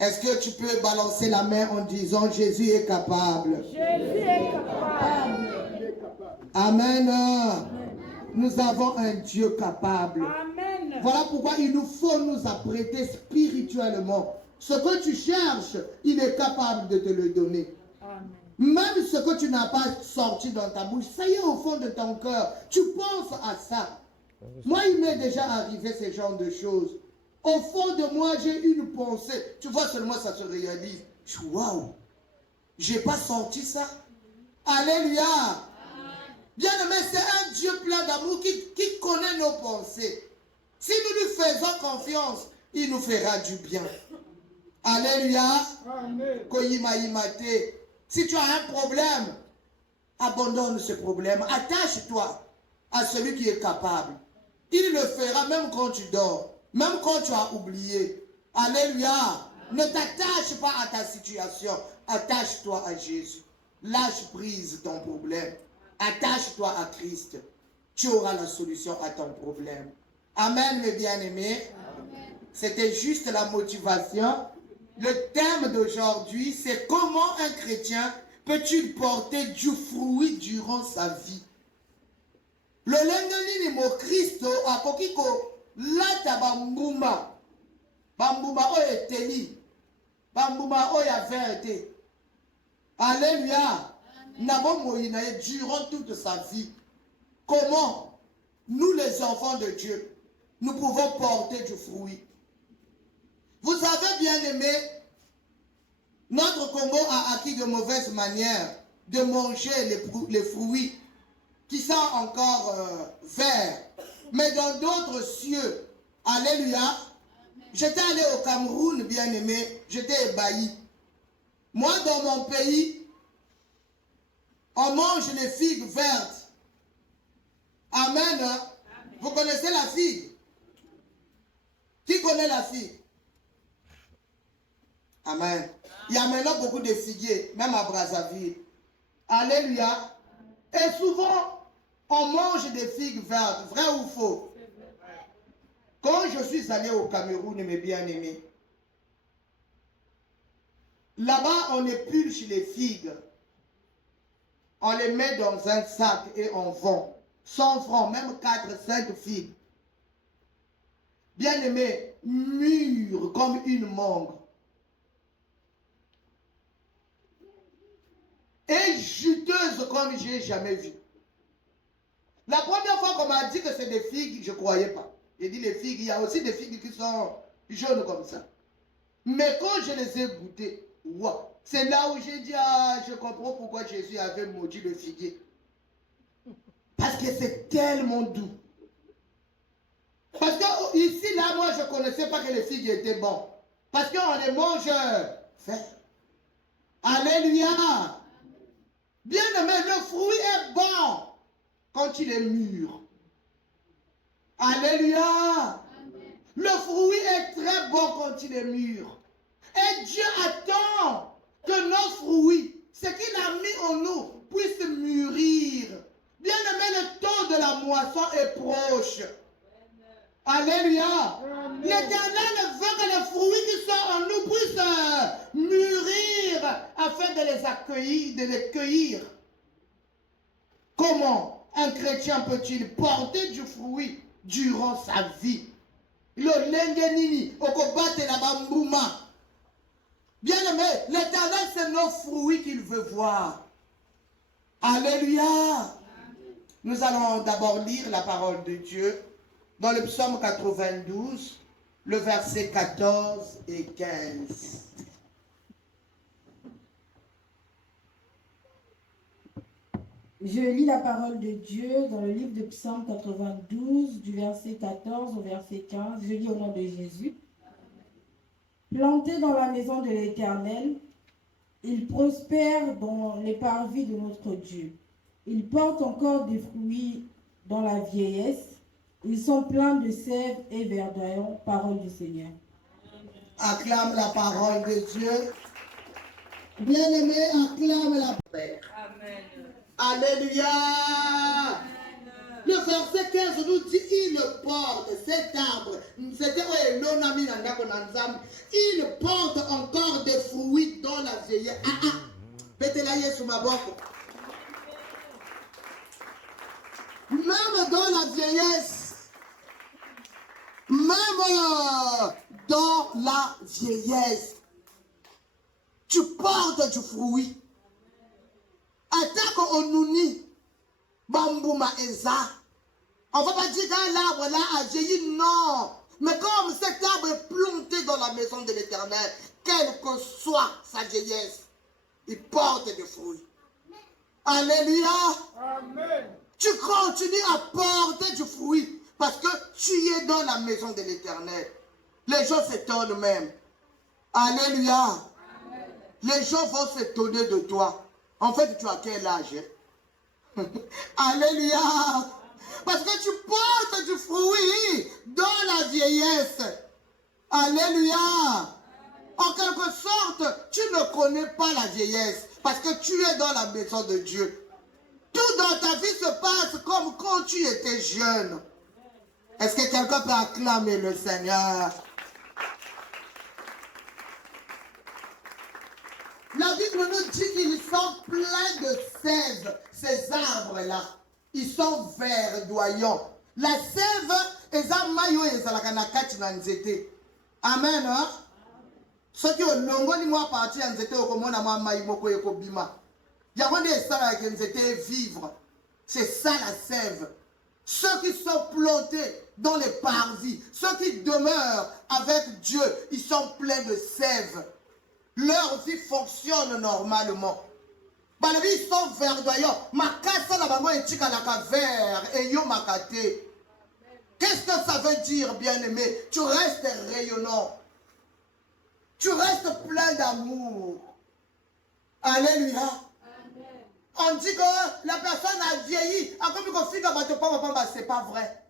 Est-ce que tu peux balancer la main en disant Jésus est capable? Jésus est capable. Amen. Nous avons un Dieu capable. Amen. Voilà pourquoi il nous faut nous apprêter spirituellement. Ce que tu cherches, il est capable de te le donner. Amen. Même ce que tu n'as pas sorti dans ta bouche, ça y est au fond de ton cœur. Tu penses à ça. Moi, il m'est déjà arrivé ce genre de choses. Au fond de moi, j'ai une pensée. Tu vois seulement ça se réalise. Je dis, waouh, j'ai pas sorti ça. Alléluia. Bien aimé, c'est un Dieu plein d'amour qui connaît nos pensées. Si nous lui faisons confiance, il nous fera du bien. Alléluia. Amen. Si tu as un problème, abandonne ce problème. Attache-toi à celui qui est capable. Il le fera même quand tu dors, même quand tu as oublié. Alléluia. Ne t'attache pas à ta situation. Attache-toi à Jésus. Lâche prise ton problème. Attache-toi à Christ. Tu auras la solution à ton problème. Amen, mes bien-aimés. C'était juste la motivation. Le thème d'aujourd'hui, c'est comment un chrétien peut-il porter du fruit durant sa vie. Le lendemain, mo Christo akokiko lata bambuma. Bambuma oye teli. Bambuma oye vérité. Alléluia. Nabo moïnae durant toute sa vie. Comment nous les enfants de Dieu, nous pouvons porter du fruit. Vous avez bien aimé, notre Congo a acquis de mauvaises manières de manger les fruits qui sont encore verts. Mais dans d'autres cieux, alléluia, j'étais allé au Cameroun, bien aimé, j'étais ébahi. Moi, dans mon pays, on mange les figues vertes. Amen. Vous connaissez la figue? Qui connaît la figue? Amen. Il y a maintenant beaucoup de figuiers, même à Brazzaville. Alléluia. Et souvent, on mange des figues vertes, vrai ou faux? Quand je suis allé au Cameroun, mes bien-aimés, là-bas, on épulche les figues. On les met dans un sac et on vend. 100 francs, même 4, 5 figues. Bien-aimés, mûres comme une mangue. Et juteuse comme je n'ai jamais vu. La première fois qu'on m'a dit que c'est des figues, je ne croyais pas. J'ai dit les figues, il y a aussi des figues qui sont jaunes comme ça. Mais quand je les ai goûtées, wow, c'est là où j'ai dit, ah, je comprends pourquoi Jésus avait maudit le figuier. Parce que c'est tellement doux. Parce que ici, là, moi, je ne connaissais pas que les figues étaient bons. Parce qu'on les mange verts. Alléluia. Bien aimé, le fruit est bon quand il est mûr. Alléluia. Amen. Le fruit est très bon quand il est mûr. Et Dieu attend que nos fruits, ce qu'il a mis en nous, puissent mûrir. Bien aimé, le temps de la moisson est proche. Alléluia. L'Éternel veut que les fruits qui sont en nous puissent mûrir afin de les accueillir, de les cueillir. Comment un chrétien peut-il porter du fruit durant sa vie? Le lengenini, okobate la bambouma. Bien aimé, l'Éternel, c'est nos fruits qu'il veut voir. Alléluia. Nous allons d'abord lire la parole de Dieu dans le psaume 92, le verset 14 et 15. Je lis la parole de Dieu dans le livre de Psaume 92, du verset 14 au verset 15. Je lis au nom de Jésus. Planté dans la maison de l'Éternel, il prospère dans les parvis de notre Dieu. Il porte encore des fruits dans la vieillesse. Ils sont pleins de sève et verdoyants, parole du Seigneur. Acclame la parole de Dieu. Bien-aimé, acclame la Père. Amen. Alléluia. Le verset 15 nous dit, il porte cet arbre. C'était il porte encore vieillesse. Mettez-la sur ma boque. Même dans la vieillesse, même dans la vieillesse, tu portes du fruit. Attaque au nouni, bambouma eza. On ne va pas dire qu'un arbre là a vieilli, non. Mais comme cet arbre est planté dans la maison de l'Éternel, quelle que soit sa vieillesse, il porte des fruits. Alléluia. Amen. Tu continues à porter du fruit parce que tu es dans la maison de l'Éternel. Les gens s'étonnent même. Alléluia. Amen. Les gens vont s'étonner de toi. En fait, tu as quel âge? Alléluia. Parce que tu portes du fruit dans la vieillesse. Alléluia. En quelque sorte, tu ne connais pas la vieillesse parce que tu es dans la maison de Dieu. Tout dans ta vie se passe comme quand tu étais jeune. Est-ce que quelqu'un peut acclamer le Seigneur? La Bible nous dit qu'ils sont pleins de sève, ces arbres-là. Ils sont verdoyants. La sève, eza mayo ezalaka na kati na nzete. Amen. Hein? Ce qui est longo ni moi parti en nzete okomona mwa mayi moko ekobima. Yango nde esalaka nzete vivre. C'est ça la sève. Ceux qui sont plantés dans les parvis, ceux qui demeurent avec Dieu, ils sont pleins de sève. Leur vie fonctionne normalement. Ils sont verdoyants. Makasa na bango etikalaka vert et yo makate. Qu'est-ce que ça veut dire, bien-aimé? Tu restes rayonnant. Tu restes plein d'amour. Alléluia. Amen. On dit que la personne a vieilli. C'est pas vrai.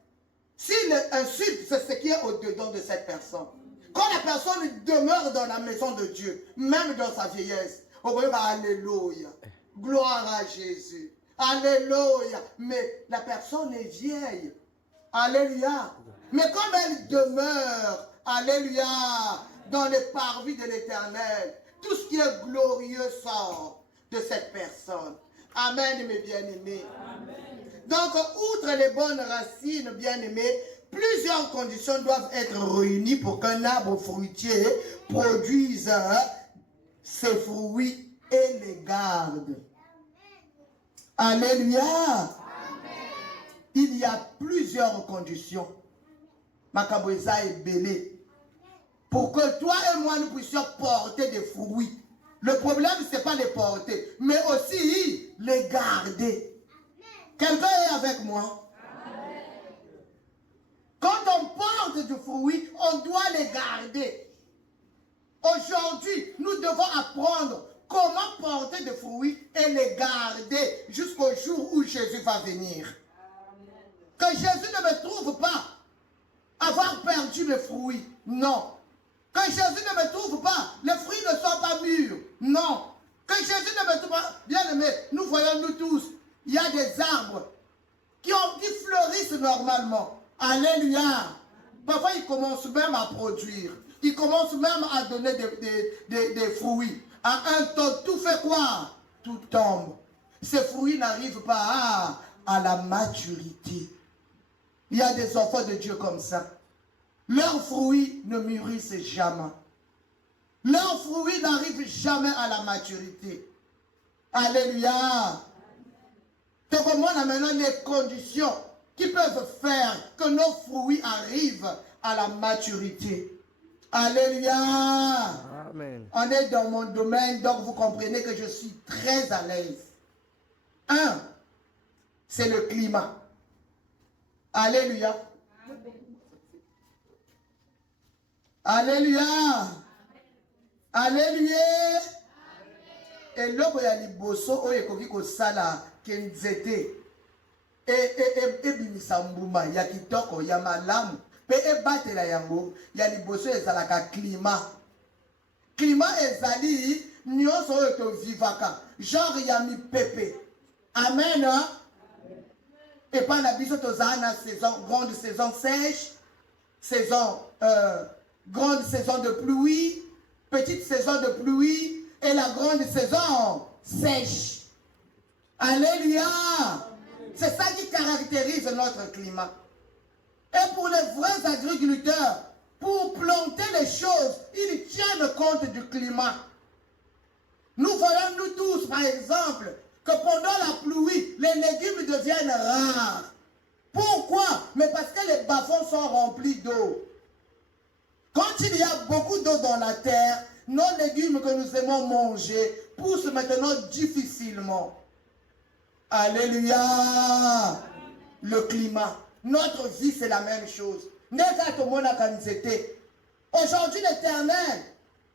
Si l'insulte, c'est ce qui est au-dedans de cette personne. Quand la personne demeure dans la maison de Dieu, même dans sa vieillesse, on va dire Alléluia. Gloire à Jésus. Alléluia. Mais la personne est vieille. Alléluia. Mais comme elle demeure, Alléluia, dans les parvis de l'Éternel, tout ce qui est glorieux sort de cette personne. Amen, mes bien-aimés. Donc, outre les bonnes racines, bien-aimés, plusieurs conditions doivent être réunies pour qu'un arbre fruitier produise ses fruits et les garde. Alléluia. Amen. Il y a plusieurs conditions. Makaboza est belé. Pour que toi et moi nous puissions porter des fruits. Le problème, ce n'est pas les porter, mais aussi les garder. Quelqu'un est avec moi? Amen. Quand on porte du fruit, on doit les garder. Aujourd'hui, nous devons apprendre comment porter des fruits et les garder jusqu'au jour où Jésus va venir. Amen. Que Jésus ne me trouve pas avoir perdu mes fruits. Non. Que Jésus ne me trouve pas, les fruits ne sont pas mûrs. Non. Que Jésus ne me trouve pas. Bien aimé, nous voyons nous tous, il y a des arbres qui fleurissent normalement. Alléluia. Parfois, ils commencent même à produire. Ils commencent même à donner des fruits. À un temps, tout fait quoi? Tout tombe. Ces fruits n'arrivent pas à la maturité. Il y a des enfants de Dieu comme ça. Leurs fruits ne mûrissent jamais. Leurs fruits n'arrivent jamais à la maturité. Alléluia. Donc on a maintenant les conditions qui peuvent faire que nos fruits arrivent à la maturité. Alléluia. Amen. On est dans mon domaine, donc vous comprenez que je suis très à l'aise. Un, c'est le climat. Alléluia. Alléluia. Alléluia. Et l'homme ya liboso oye koki ko sala kenzete. Et bimisa mbuma ya kitoko ya malamu. Pe e batela yango ya liboso ezalaka climat. Climat ezali nyonso oyo to vivaka. Genre ya mi pepe. Amen. Hein? Et pas la biso tozana saison grande saison sèche, saison grande saison de pluie, petite saison de pluie, et la grande saison sèche. Alléluia. C'est ça qui caractérise notre climat. Et pour les vrais agriculteurs, pour planter les choses, ils tiennent compte du climat. Nous voyons, nous tous, par exemple, que pendant la pluie, les légumes deviennent rares. Pourquoi? Mais parce que les bas-fonds sont remplis d'eau. Quand il y a beaucoup d'eau dans la terre, nos légumes que nous aimons manger poussent maintenant difficilement. Alléluia. Le climat. Notre vie, c'est la même chose. Aujourd'hui, l'Éternel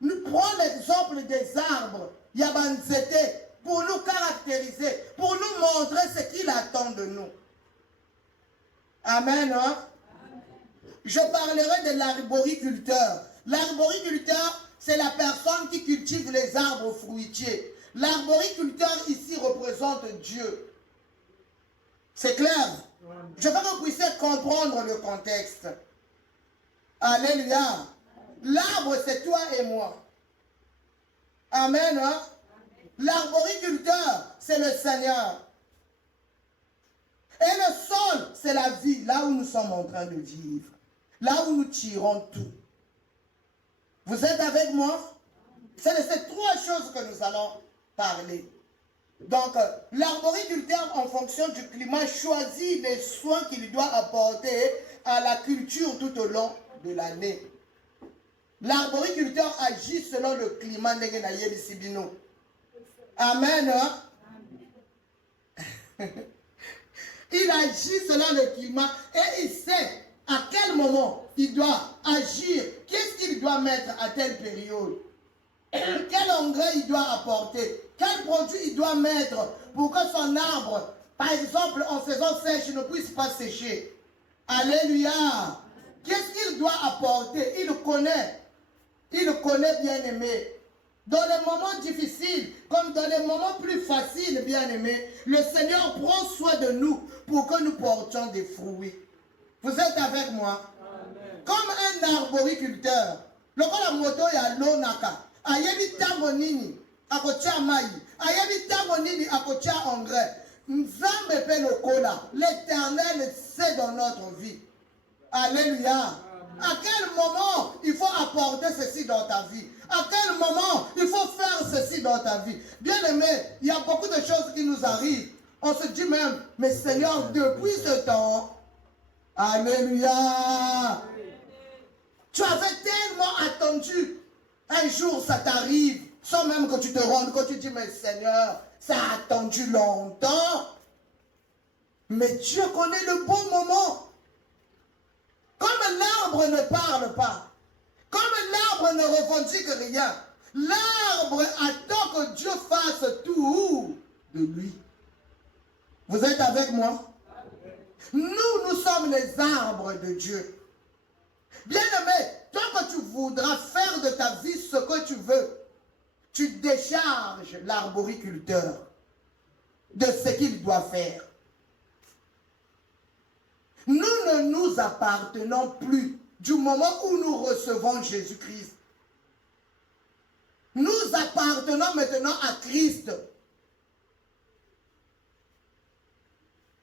nous prend l'exemple des arbres, Yabanzete, pour nous caractériser, pour nous montrer ce qu'il attend de nous. Amen. Hein? Je parlerai de l'arboriculteur. L'arboriculteur, c'est la personne qui cultive les arbres fruitiers. L'arboriculteur ici représente Dieu. C'est clair? Je veux que vous puissiez comprendre le contexte. Alléluia. L'arbre, c'est toi et moi. Amen. Hein? L'arboriculteur, c'est le Seigneur. Et le sol, c'est la vie, là où nous sommes en train de vivre. Là où nous tirons tout. Vous êtes avec moi? C'est de ces trois choses que nous allons parler. Donc, l'arboriculteur, en fonction du climat, choisit les soins qu'il doit apporter à la culture tout au long de l'année. L'arboriculteur agit selon le climat. Amen. Hein? Il agit selon le climat et il sait à quel moment il doit agir. Qu'est-ce qu'il doit mettre à telle période? Quel engrais il doit apporter? Quel produit il doit mettre pour que son arbre, par exemple, en saison sèche, ne puisse pas sécher? Alléluia. Qu'est-ce qu'il doit apporter? Il connaît. Il connaît, bien-aimé. Dans les moments difficiles, comme dans les moments plus faciles, bien-aimé, le Seigneur prend soin de nous pour que nous portions des fruits. Vous êtes avec moi? Amen. Comme un arboriculteur, le la moto ya lonaka, ayebi tango nini, akotia mai, ayebi tango nini, akotia engrais. Nzambe pe lokola, l'Éternel sait dans notre vie. Alléluia. À quel moment il faut apporter ceci dans ta vie? À quel moment il faut faire ceci dans ta vie? Bien aimé, il y a beaucoup de choses qui nous arrivent. On se dit même, mais Seigneur, depuis ce temps, alléluia, tu avais tellement attendu. Un jour, ça t'arrive, sans même que tu te rendes compte, tu dis, mais Seigneur, ça a attendu longtemps. Mais Dieu connaît le bon moment. Comme l'arbre ne parle pas, comme l'arbre ne revendique rien, l'arbre attend que Dieu fasse tout de lui. Vous êtes avec moi? Nous sommes les arbres de Dieu. Bien-aimé, tant que tu voudras faire de ta vie ce que tu veux, tu décharges l'arboriculteur de ce qu'il doit faire. Nous ne nous appartenons plus du moment où nous recevons Jésus-Christ. Nous appartenons maintenant à Christ.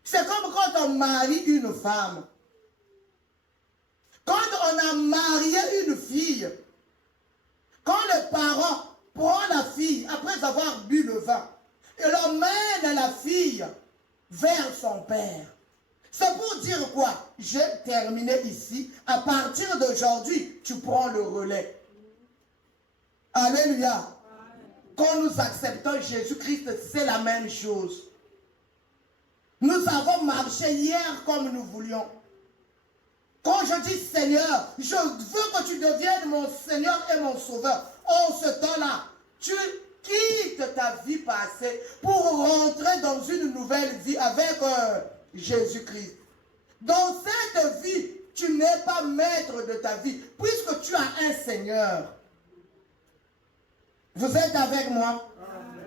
C'est comme quand on marie une femme. Quand on a marié une fille, quand le parent prend la fille après avoir bu le vin et l'emmène la fille vers son père, c'est pour dire quoi? J'ai terminé ici. À partir d'aujourd'hui, tu prends le relais. Alléluia. Quand nous acceptons Jésus-Christ, c'est la même chose. Nous avons marché hier comme nous voulions. Quand je dis Seigneur, je veux que tu deviennes mon Seigneur et mon Sauveur. En ce temps-là, tu quittes ta vie passée pour rentrer dans une nouvelle vie avec Jésus-Christ. Dans cette vie, tu n'es pas maître de ta vie, puisque tu as un Seigneur. Vous êtes avec moi? Amen.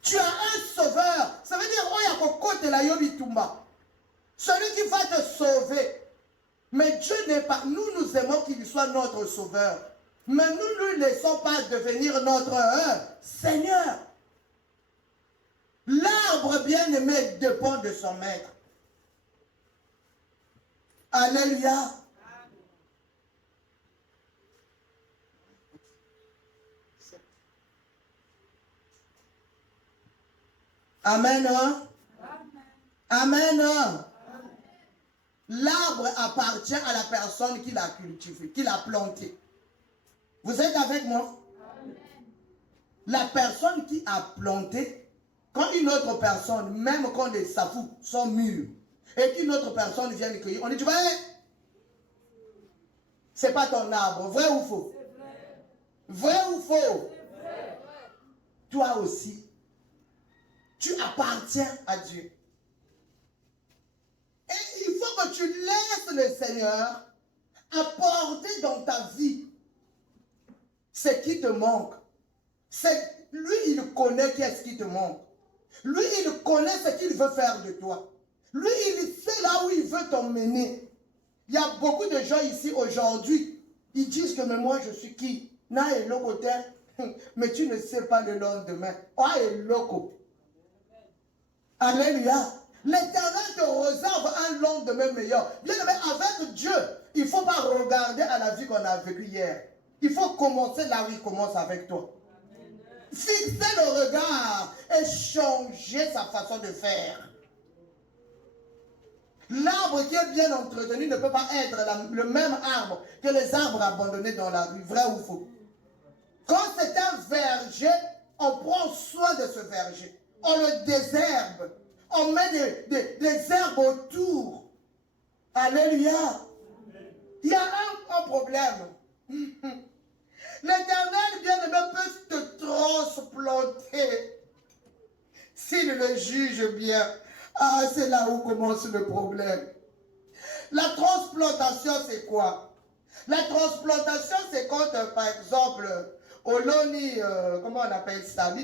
Tu as un sauveur. Ça veut dire, celui qui va te sauver. Mais Dieu n'est pas, nous aimons qu'il soit notre sauveur. Mais nous ne le laissons pas devenir notre Seigneur. L'arbre bien-aimé dépend de son maître. Alléluia. Amen. Hein? Amen. Amen. L'arbre appartient à la personne qui l'a cultivé, qui l'a planté. Vous êtes avec moi? Amen. La personne qui a planté, quand une autre personne, même quand les safous sont mûrs, et qu'une autre personne vient les cueillir, on dit, tu vois, c'est pas ton arbre, vrai ou faux? Vrai ou faux? Toi aussi, tu appartiens à Dieu. Et il faut que tu laisses le Seigneur apporter dans ta vie ce qui te manque. Lui, il connaît qu'est-ce qui te manque. Lui, il connaît ce qu'il veut faire de toi. Lui, il sait là où il veut t'emmener. Il y a beaucoup de gens ici aujourd'hui, ils disent que mais moi je suis qui? Na est loco, mais tu ne sais pas le lendemain. Ah, est loco. Alléluia. L'Éternel te réserve un lendemain meilleur. Bien aimé, avec Dieu, il ne faut pas regarder à la vie qu'on a vécue hier. Il faut commencer là où il commence avec toi. Fixer le regard et changer sa façon de faire. L'arbre qui est bien entretenu ne peut pas être le même arbre que les arbres abandonnés dans la rue. Vrai ou faux? Quand c'est un verger, on prend soin de ce verger. On le désherbe. On met des herbes autour. Alléluia. Il y a un problème. L'Éternel bien-aimé peut te transplanter s'il le juge bien. Ah, c'est là où commence le problème. La transplantation, c'est quoi? La transplantation, c'est quand, par exemple, au Loni, comment on appelle ça?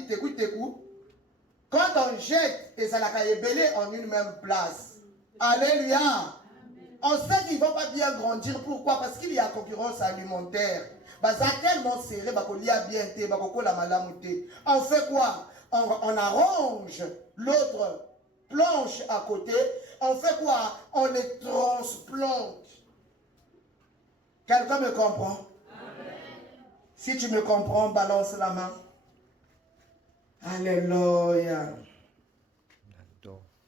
Quand on jette et ça l'a belé en une même place. Alléluia. On sait qu'ils ne vont pas bien grandir. Pourquoi? Parce qu'il y a concurrence alimentaire. Ça tellement serré, on fait quoi? On arrange l'autre planche à côté. On fait quoi? On les transplante. Quelqu'un me comprend? Amen. Si tu me comprends, balance la main. Alléluia.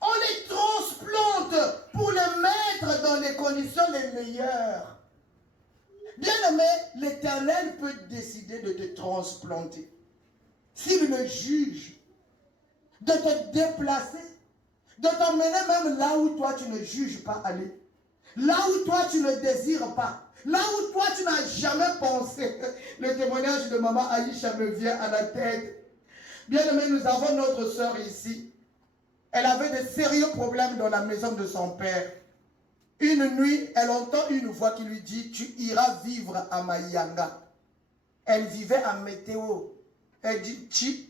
On les transplante pour les mettre dans les conditions les meilleures. Bien aimé, l'Éternel peut décider de te transplanter. S'il le juge, de te déplacer, de t'emmener même là où toi tu ne juges pas aller. Là où toi tu ne désires pas. Là où toi tu n'as jamais pensé. Le témoignage de maman Aïcha me vient à la tête. Bien aimé, nous avons notre soeur ici. Elle avait de sérieux problèmes dans la maison de son père. Une nuit, elle entend une voix qui lui dit, tu iras vivre à Mayanga. Elle vivait à Météo. Elle dit, tu,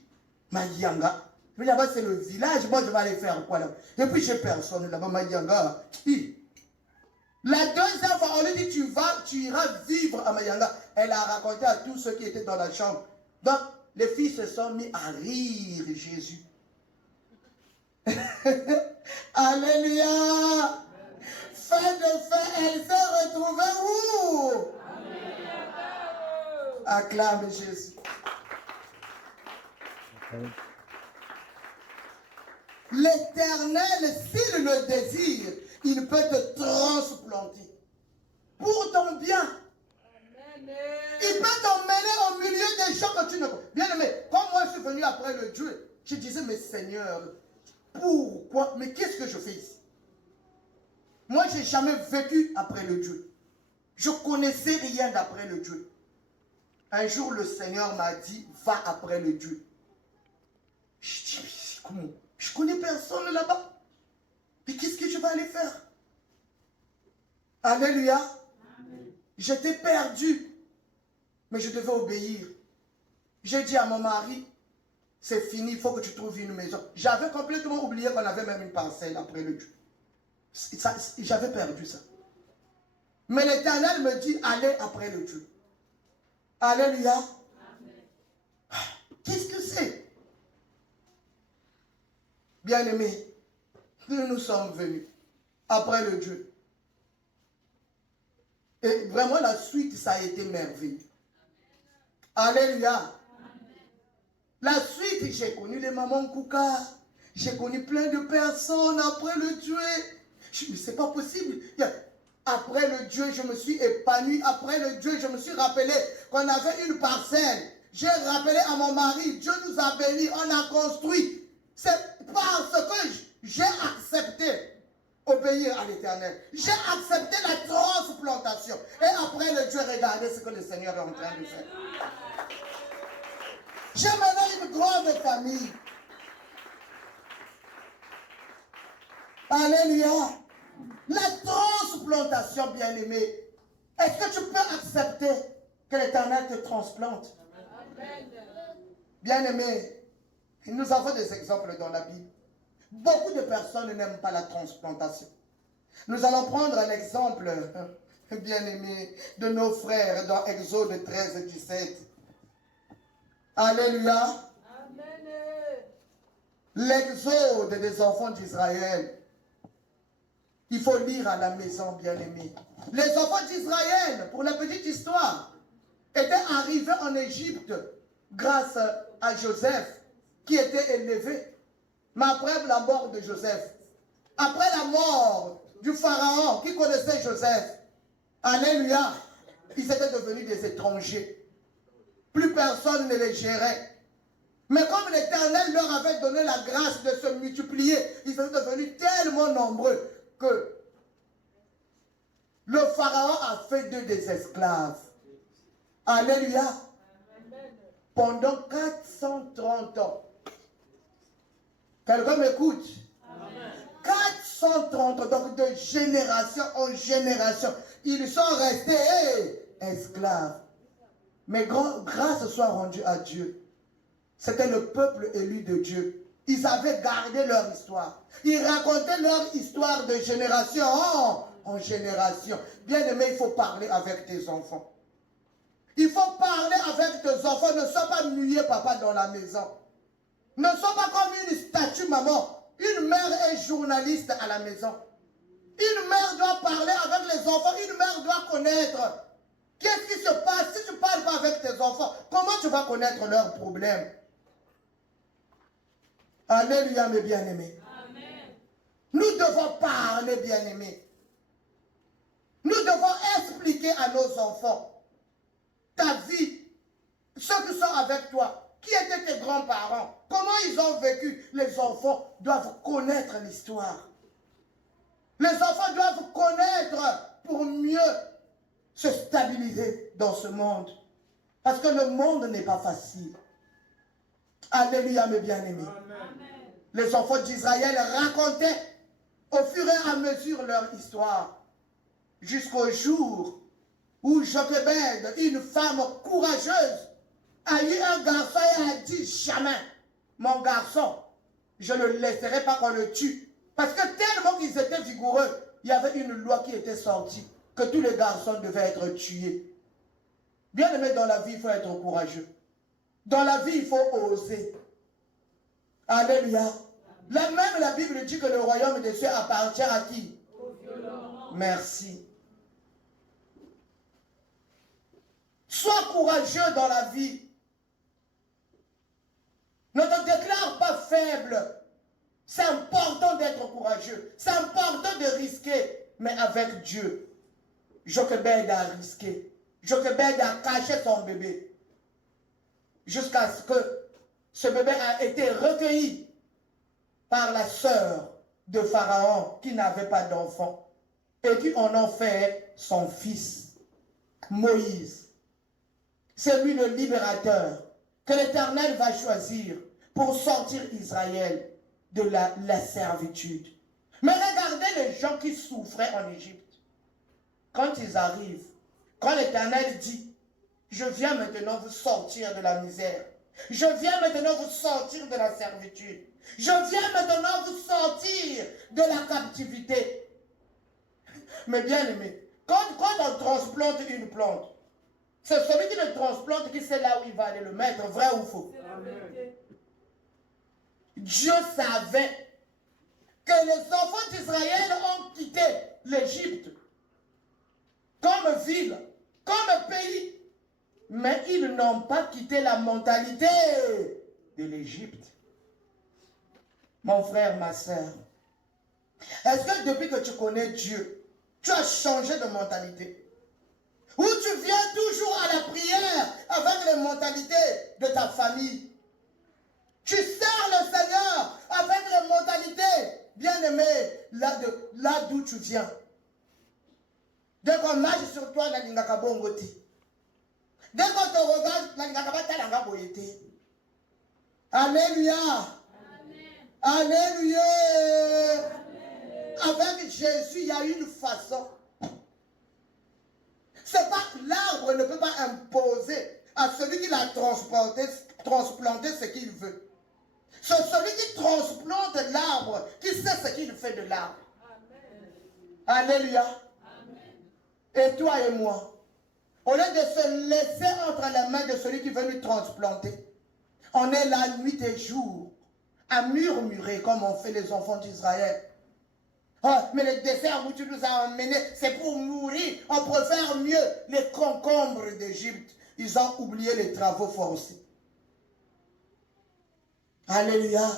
Mayanga. Mais là-bas, c'est le village. Moi, je vais aller faire quoi là? Et puis, j'ai personne là-bas, Mayanga. Qui? La deuxième fois, on lui dit, tu iras vivre à Mayanga. Elle a raconté à tous ceux qui étaient dans la chambre. Donc, les filles se sont mis à rire Jésus. Alléluia. Fin de fin, elle s'est retrouvée où? Acclame Jésus. L'Éternel, s'il le désire, il peut te transplanter pour ton bien. Il peut t'emmener au milieu des gens que tu ne connais. Bien aimé, quand moi je suis venu après le Dieu, je disais, mais Seigneur, pourquoi? Mais qu'est-ce que je fais ici? Moi, je n'ai jamais vécu après le Dieu. Je ne connaissais rien d'après le Dieu. Un jour, le Seigneur m'a dit, va après le Dieu. Je dis, mais comment? Je ne connais personne là-bas. Mais qu'est-ce que je vais aller faire? Alléluia. J'étais perdu. Mais je devais obéir. J'ai dit à mon mari, c'est fini, il faut que tu trouves une maison. J'avais complètement oublié qu'on avait même une parcelle après le Dieu. J'avais perdu ça. Mais l'Éternel me dit, allez après le Dieu. Alléluia. Qu'est-ce que c'est? Bien-aimés, nous sommes venus après le Dieu. Et vraiment, la suite, ça a été merveilleux. Alléluia. La suite, j'ai connu les mamans Kouka. J'ai connu plein de personnes après le Dieu. Je me dis, c'est pas possible. Après le Dieu, je me suis épanoui. Après le Dieu, je me suis rappelé qu'on avait une parcelle. J'ai rappelé à mon mari, Dieu nous a bénis, on a construit. C'est parce que j'ai accepté obéir à l'Éternel. J'ai accepté la transplantation. Et après le Dieu, regardez ce que le Seigneur est en train de faire. J'ai maintenant une grande famille. Alléluia. La transplantation, bien-aimé. Est-ce que tu peux accepter que l'Éternel te transplante? Bien-aimé, nous avons des exemples dans la Bible. Beaucoup de personnes n'aiment pas la transplantation. Nous allons prendre un exemple, bien-aimé, de nos frères dans Exode 13, 17. Alléluia. L'exode des enfants d'Israël. Il faut lire à la maison, bien-aimé. Les enfants d'Israël, pour la petite histoire, étaient arrivés en Égypte grâce à Joseph, qui était élevé. Mais après la mort de Joseph, après la mort du pharaon qui connaissait Joseph, alléluia, ils étaient devenus des étrangers. Plus personne ne les gérait. Mais comme l'Éternel leur avait donné la grâce de se multiplier, ils sont devenus tellement nombreux que le pharaon a fait d'eux des esclaves. Alléluia. Pendant 430 ans. Quelqu'un m'écoute? 430 ans, donc de génération en génération, ils sont restés esclaves. Mais grâce soit rendue à Dieu. C'était le peuple élu de Dieu. Ils avaient gardé leur histoire. Ils racontaient leur histoire de génération en génération. Bien aimé, il faut parler avec tes enfants. Il faut parler avec tes enfants. Ne sois pas muet, papa, dans la maison. Ne sois pas comme une statue, maman. Une mère est journaliste à la maison. Une mère doit parler avec les enfants. Une mère doit connaître. Qu'est-ce qui se passe si tu ne parles pas avec tes enfants? Comment tu vas connaître leurs problèmes? Alléluia, mes bien-aimés. Nous devons parler, bien-aimés. Nous devons expliquer à nos enfants ta vie, ceux qui sont avec toi, qui étaient tes grands-parents, comment ils ont vécu. Les enfants doivent connaître l'histoire. Les enfants doivent connaître pour mieux se stabiliser dans ce monde. Parce que le monde n'est pas facile. Alléluia, mes bien-aimés. Les enfants d'Israël racontaient au fur et à mesure leur histoire. Jusqu'au jour où Jochebed, une femme courageuse, a eu un garçon et a dit jamais, mon garçon, je ne laisserai pas qu'on le tue. Parce que tellement qu'ils étaient vigoureux, il y avait une loi qui était sortie, que tous les garçons devaient être tués. Bien aimé, dans la vie, il faut être courageux. Dans la vie, il faut oser. Alléluia. Là même, la Bible dit que le royaume des cieux appartient à qui? Aux violents. Merci. Sois courageux dans la vie. Ne te déclare pas faible. C'est important d'être courageux. C'est important de risquer. Mais avec Dieu. Jochebed a risqué. Jochebed a caché son bébé. Jusqu'à ce que ce bébé a été recueilli par la sœur de Pharaon qui n'avait pas d'enfant. Et qui en ont fait son fils, Moïse. C'est lui le libérateur que l'Éternel va choisir pour sortir Israël de la servitude. Mais regardez les gens qui souffraient en Égypte. Quand ils arrivent, quand l'Éternel dit, je viens maintenant vous sortir de la misère. Je viens maintenant vous sortir de la servitude. Je viens maintenant vous sortir de la captivité. Mais bien aimé, quand on transplante une plante, C'est celui qui le transplante qui sait là où il va aller le mettre, vrai ou faux? Dieu savait que les enfants d'Israël ont quitté l'Égypte comme ville, comme pays. Mais ils n'ont pas quitté la mentalité de l'Égypte. Mon frère, ma soeur, est-ce que depuis que tu connais Dieu, tu as changé de mentalité? Ou tu viens toujours à la prière avec les mentalités de ta famille? Tu sers le Seigneur avec les mentalités, bien-aimé, là d'où tu viens. Dès qu'on marche sur toi, la lingaka bongoti. Dès qu'on te regarde, la lingaka batalanga boyete. Alléluia. Amen. Alléluia. Amen. Avec Jésus, il y a une façon. C'est pas que l'arbre ne peut pas imposer à celui qui l'a transplanté ce qu'il veut. C'est celui qui transplante l'arbre qui sait ce qu'il fait de l'arbre. Alléluia. Et toi et moi, au lieu de se laisser entre les mains de celui qui veut nous transplanter, on est là nuit et jour à murmurer comme ont fait les enfants d'Israël. Oh, mais le désert où tu nous as emmenés, c'est pour mourir. On préfère mieux les concombres d'Égypte. Ils ont oublié les travaux forcés. Alléluia.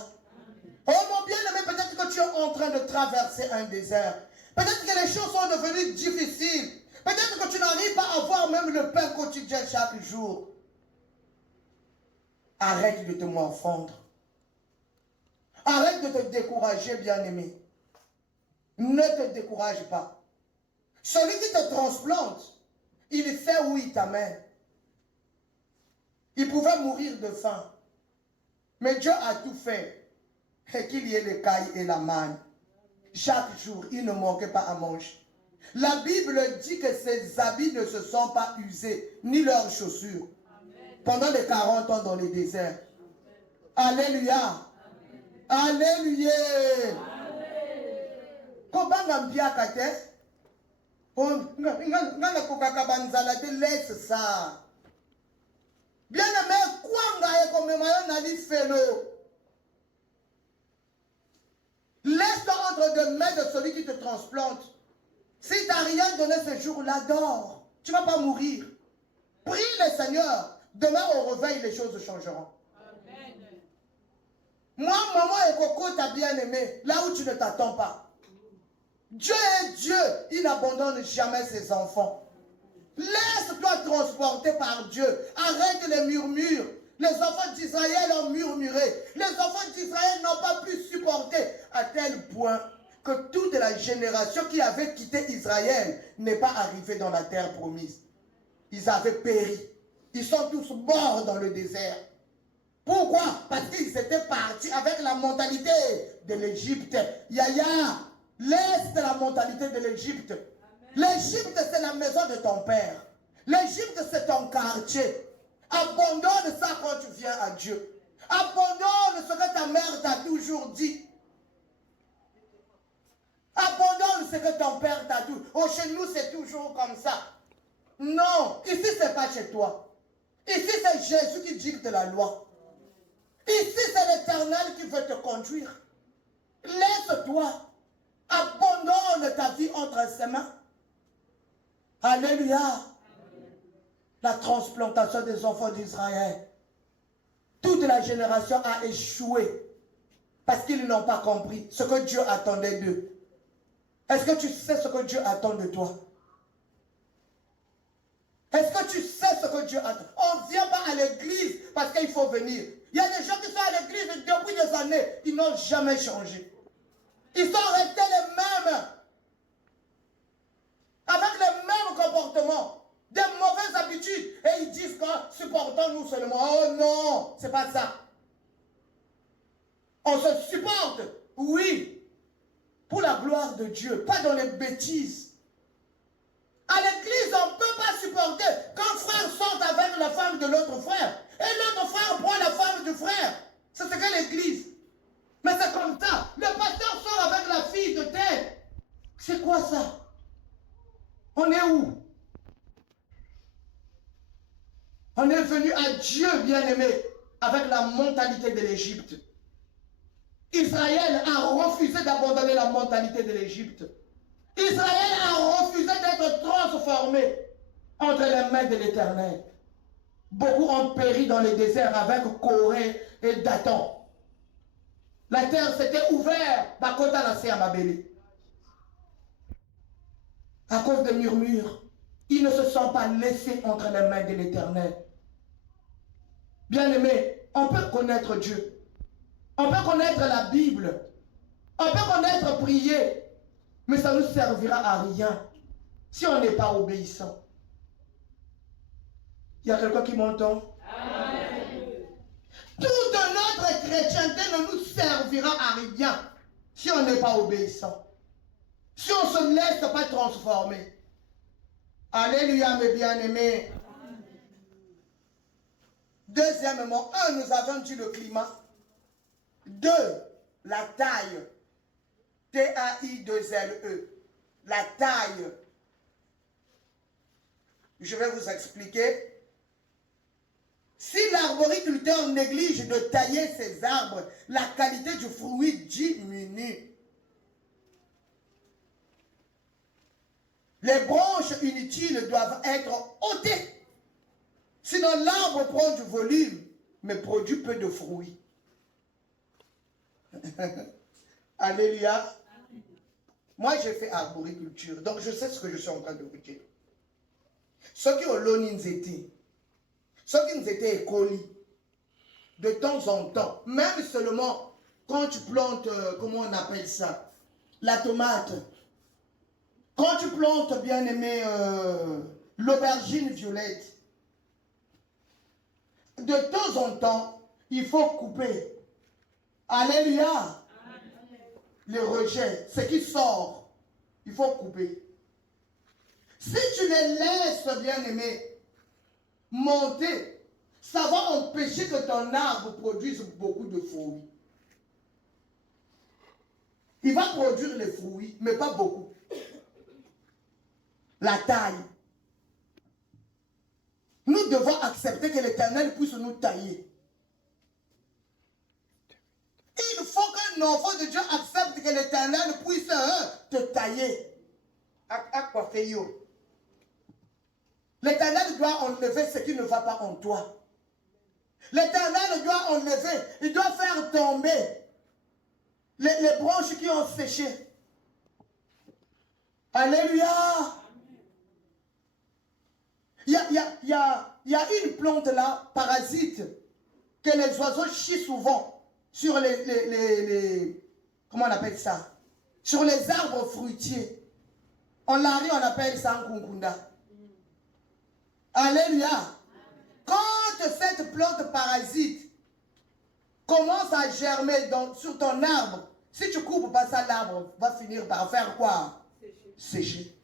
Oh mon bien-aimé, peut-être que tu es en train de traverser un désert. Peut-être que les choses sont devenues difficiles. Peut-être que tu n'arrives pas à avoir même le pain quotidien chaque jour. Arrête de te morfondre. Arrête de te décourager, bien-aimé. Ne te décourage pas. Celui qui te transplante, il sait où il t'amène. Il pouvait mourir de faim. Mais Dieu a tout fait. Et qu'il y ait l'écaille et la manne. Chaque jour, il ne manquait pas à manger. La Bible dit que ses habits ne se sont pas usés, ni leurs chaussures. Pendant les 40 ans dans le désert. Alléluia. Alléluia. Comment laisse ça. Bien-aimé, laisse-toi entre deux mains de celui qui te transplante. Si tu n'as rien donné ce jour-là, dors. Tu ne vas pas mourir. Prie le Seigneur. Demain au réveil, les choses changeront. Amen. Moi, maman et Coco, t'as bien aimé. Là où tu ne t'attends pas. Dieu est Dieu. Il n'abandonne jamais ses enfants. Laisse-toi transporter par Dieu. Arrête les murmures. Les enfants d'Israël ont murmuré. Les enfants d'Israël n'ont pas pu supporter à tel point que toute la génération qui avait quitté Israël n'est pas arrivée dans la terre promise. Ils avaient péri. Ils sont tous morts dans le désert. Pourquoi? Parce qu'ils étaient partis avec la mentalité de l'Égypte. Yaya, laisse la mentalité de l'Égypte. L'Égypte, c'est la maison de ton père. L'Égypte, c'est ton quartier. Abandonne ça quand tu viens à Dieu. Abandonne ce que ta mère t'a toujours dit. Abandonne ce que ton père t'a dit. Oh, chez nous, c'est toujours comme ça. Non, ici, c'est pas chez toi. Ici, c'est Jésus qui dicte la loi. Ici, c'est l'Éternel qui veut te conduire. Laisse-toi. Abandonne ta vie entre ses mains. Alléluia. La transplantation des enfants d'Israël. Toute la génération a échoué parce qu'ils n'ont pas compris ce que Dieu attendait d'eux. Est-ce que tu sais ce que Dieu attend de toi? Est-ce que tu sais ce que Dieu attend? On ne vient pas à l'église parce qu'il faut venir. Il y a des gens qui sont à l'église depuis des années. Ils n'ont jamais changé. Ils sont restés les mêmes. Avec les mêmes comportements. Des mauvaises habitudes. Et ils disent que supportons-nous seulement. Oh non, c'est pas ça. On se supporte, oui, pour la gloire de Dieu, pas dans les bêtises. À l'église, on ne peut pas supporter qu'un frère sorte avec la femme de l'autre frère. Et l'autre frère prend la femme du frère. C'est ce qu'est l'église. Mais c'est comme ça. Le pasteur sort avec la fille de tel. C'est quoi ça? On est où? On est venu à Dieu, bien-aimé, avec la mentalité de l'Égypte. Israël a refusé d'abandonner la mentalité de l'Égypte. Israël a refusé d'être transformé entre les mains de l'Éternel. Beaucoup ont péri dans les déserts avec Corée et Dathan. La terre s'était ouverte, Bakota la Mabélé. À cause des murmures, ils ne se sont pas laissés entre les mains de l'Éternel. Bien-aimé, on peut connaître Dieu. On peut connaître la Bible. On peut connaître prier. Mais ça ne nous servira à rien si on n'est pas obéissant. Il y a quelqu'un qui m'entend? Toute notre chrétienté ne nous servira à rien si on n'est pas obéissant. Si on ne se laisse pas transformer. Alléluia, mes bien-aimés. Deuxièmement, nous avons dit le climat. 2, la taille. T-A-I-2-L-E. La taille. Je vais vous expliquer. Si l'arboriculteur néglige de tailler ses arbres, la qualité du fruit diminue. Les branches inutiles doivent être ôtées. Sinon l'arbre prend du volume, mais produit peu de fruits. Alléluia. Moi, j'ai fait arboriculture, donc je sais ce que je suis en train de vous dire. Ceux qui ont l'oninzété, ceux qui nous étaient écolis, de temps en temps, même seulement quand tu plantes, comment on appelle ça, la tomate, quand tu plantes, bien aimé, l'aubergine violette, de temps en temps, il faut couper. Alléluia. Les rejets, ce qui sort, il faut couper. Si tu les laisses, bien-aimé, monter, ça va empêcher que ton arbre produise beaucoup de fruits. Il va produire les fruits, mais pas beaucoup. La taille. Nous devons accepter que l'Éternel puisse nous tailler. Il faut qu'un enfant de Dieu accepte que l'Éternel puisse te tailler. À quoi faire yo? L'Éternel doit enlever ce qui ne va pas en toi. L'Éternel doit enlever, il doit faire tomber les branches qui ont séché. Alléluia. Il y a une plante là, parasite, que les oiseaux chient souvent sur comment on appelle ça? Sur les arbres fruitiers. En lari, on appelle ça un kunkunda. Alléluia. Quand cette plante parasite commence à germer sur ton arbre, si tu ne coupes pas ça, l'arbre va finir par faire quoi? Sécher.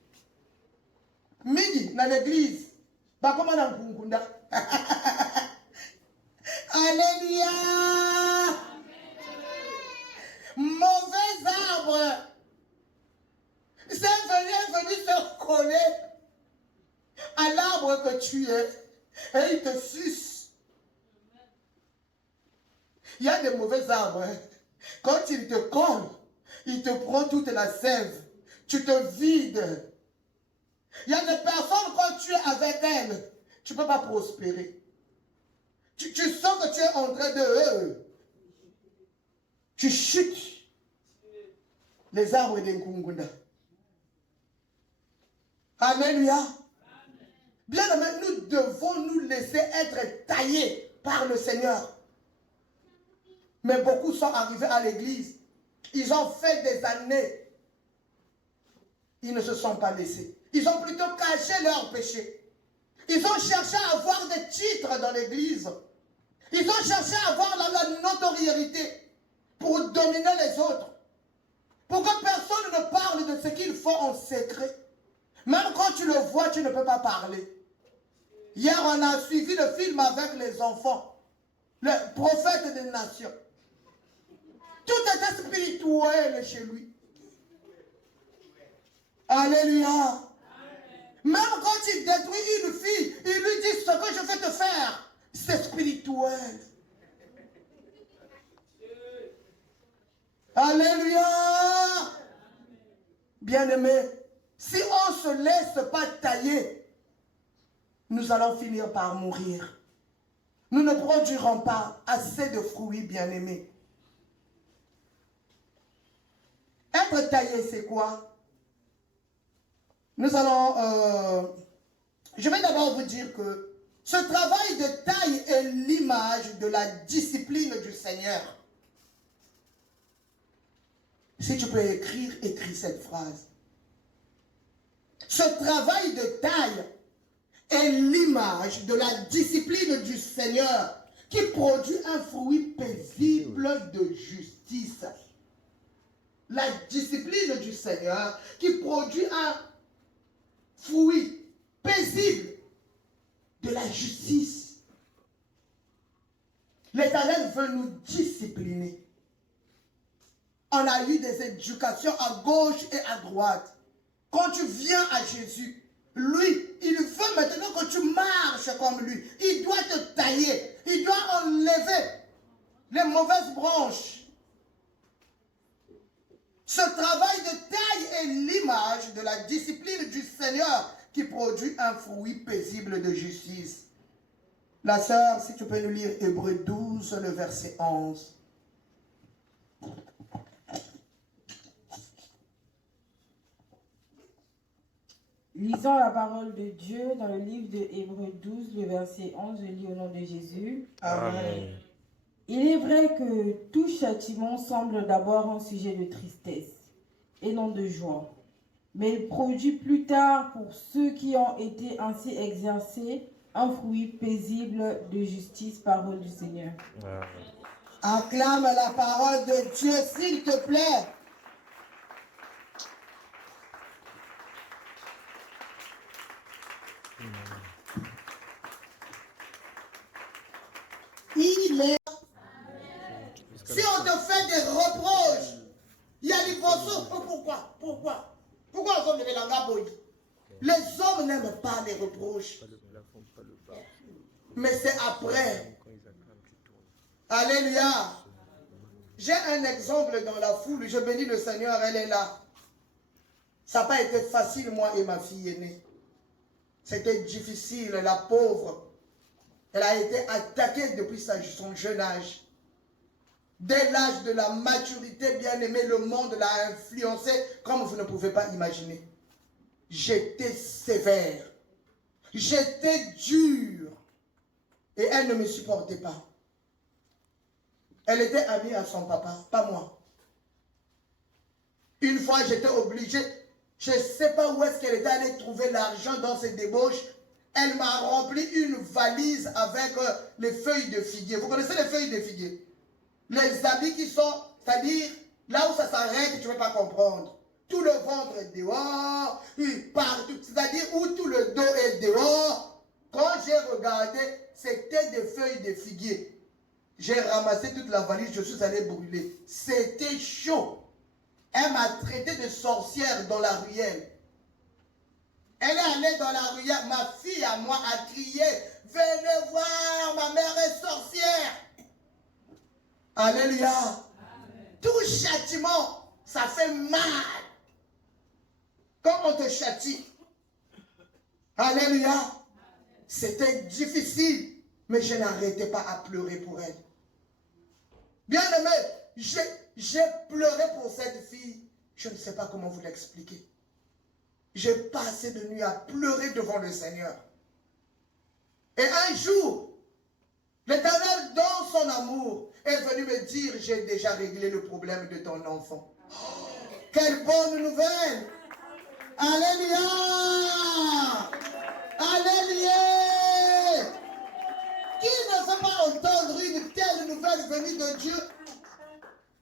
Midi, dans l'église, pas comme dans le kunkunda. Alléluia. Mauvais arbre. C'est venu se coller à l'arbre que tu es et il te suce. Il y a des mauvais arbres. Quand il te colle, il te prend toute la sève. Tu te vides. Il y a des personnes, quand tu es avec elles, tu ne peux pas prospérer. Tu sens que tu es en train de... tu chutes. Les arbres de Nkungunda. Alléluia. Bien aimé, nous devons nous laisser être taillés par le Seigneur. Mais beaucoup sont arrivés à l'église. Ils ont fait des années. Ils ne se sont pas laissés. Ils ont plutôt caché leurs péchés. Ils ont cherché à avoir des titres dans l'église. Ils ont cherché à avoir la notoriété pour dominer les autres. Pour que personne ne parle de ce qu'ils font en secret. Même quand tu le vois, tu ne peux pas parler. Hier, on a suivi le film avec les enfants. Le prophète des nations. Tout était spirituel chez lui. Alléluia. Même quand il détruit une fille, il lui dit ce que je vais te faire, c'est spirituel. Alléluia. Bien-aimé, si on ne se laisse pas tailler, nous allons finir par mourir. Nous ne produirons pas assez de fruits, bien-aimés. Être taillé, c'est quoi? Nous allons... je vais d'abord vous dire que ce travail de taille est l'image de la discipline du Seigneur. Si tu peux écrire, écris cette phrase. Ce travail de taille est l'image de la discipline du Seigneur qui produit un fruit paisible de justice. La discipline du Seigneur qui produit un fruit paisible de la justice. L'Éternel veut nous discipliner. On a eu des éducations à gauche et à droite. Quand tu viens à Jésus, lui, il veut maintenant que tu marches comme lui. Il doit te tailler. Il doit enlever les mauvaises branches. Ce travail de taille est l'image de la discipline du Seigneur qui produit un fruit paisible de justice. La sœur, si tu peux nous lire Hébreux 12, le verset 11. Lisons la parole de Dieu dans le livre de Hébreux 12, le verset 11, je lis au nom de Jésus. Amen. Il est vrai que tout châtiment semble d'abord un sujet de tristesse et non de joie, mais il produit plus tard pour ceux qui ont été ainsi exercés un fruit paisible de justice, parole du Seigneur. Acclame la parole de Dieu, s'il te plaît. Il est. Si on te fait des reproches, il y a les morceaux. Pourquoi on se lève la boy? Les hommes n'aiment pas les reproches. Mais c'est après. Alléluia. J'ai un exemple dans la foule. Je bénis le Seigneur, elle est là. Ça n'a pas été facile, moi et ma fille aînée. C'était difficile, la pauvre. Elle a été attaquée depuis son jeune âge. Dès l'âge de la maturité, bien aimé, le monde l'a influencée comme vous ne pouvez pas imaginer. J'étais sévère. J'étais dur. Et elle ne me supportait pas. Elle était amie à son papa, pas moi. Une fois, j'étais obligé, je ne sais pas où est-ce qu'elle était allée trouver l'argent dans ses débauches. Elle m'a rempli une valise avec les feuilles de figuier. Vous connaissez les feuilles de figuier? Les habits qui sont, c'est-à-dire, là où ça s'arrête, tu ne peux pas comprendre. Tout le ventre est dehors, partout, c'est-à-dire où tout le dos est dehors. Quand j'ai regardé, c'était des feuilles de figuier. J'ai ramassé toute la valise, je suis allé brûler. C'était chaud. Elle m'a traité de sorcière dans la ruelle. Elle est allée dans la ruelle, ma fille à moi a crié, venez voir, ma mère est sorcière. Alléluia. Amen. Tout châtiment, ça fait mal. Quand on te châtie, alléluia, c'était difficile, mais je n'arrêtais pas à pleurer pour elle. Bien aimé, j'ai pleuré pour cette fille. Je ne sais pas comment vous l'expliquer. J'ai passé de nuit à pleurer devant le Seigneur. Et un jour, l'Éternel, dans son amour, est venu me dire, j'ai déjà réglé le problème de ton enfant. Quelle bonne nouvelle! Alléluia! Alléluia! Qui ne veut pas entendre une telle nouvelle venue de Dieu?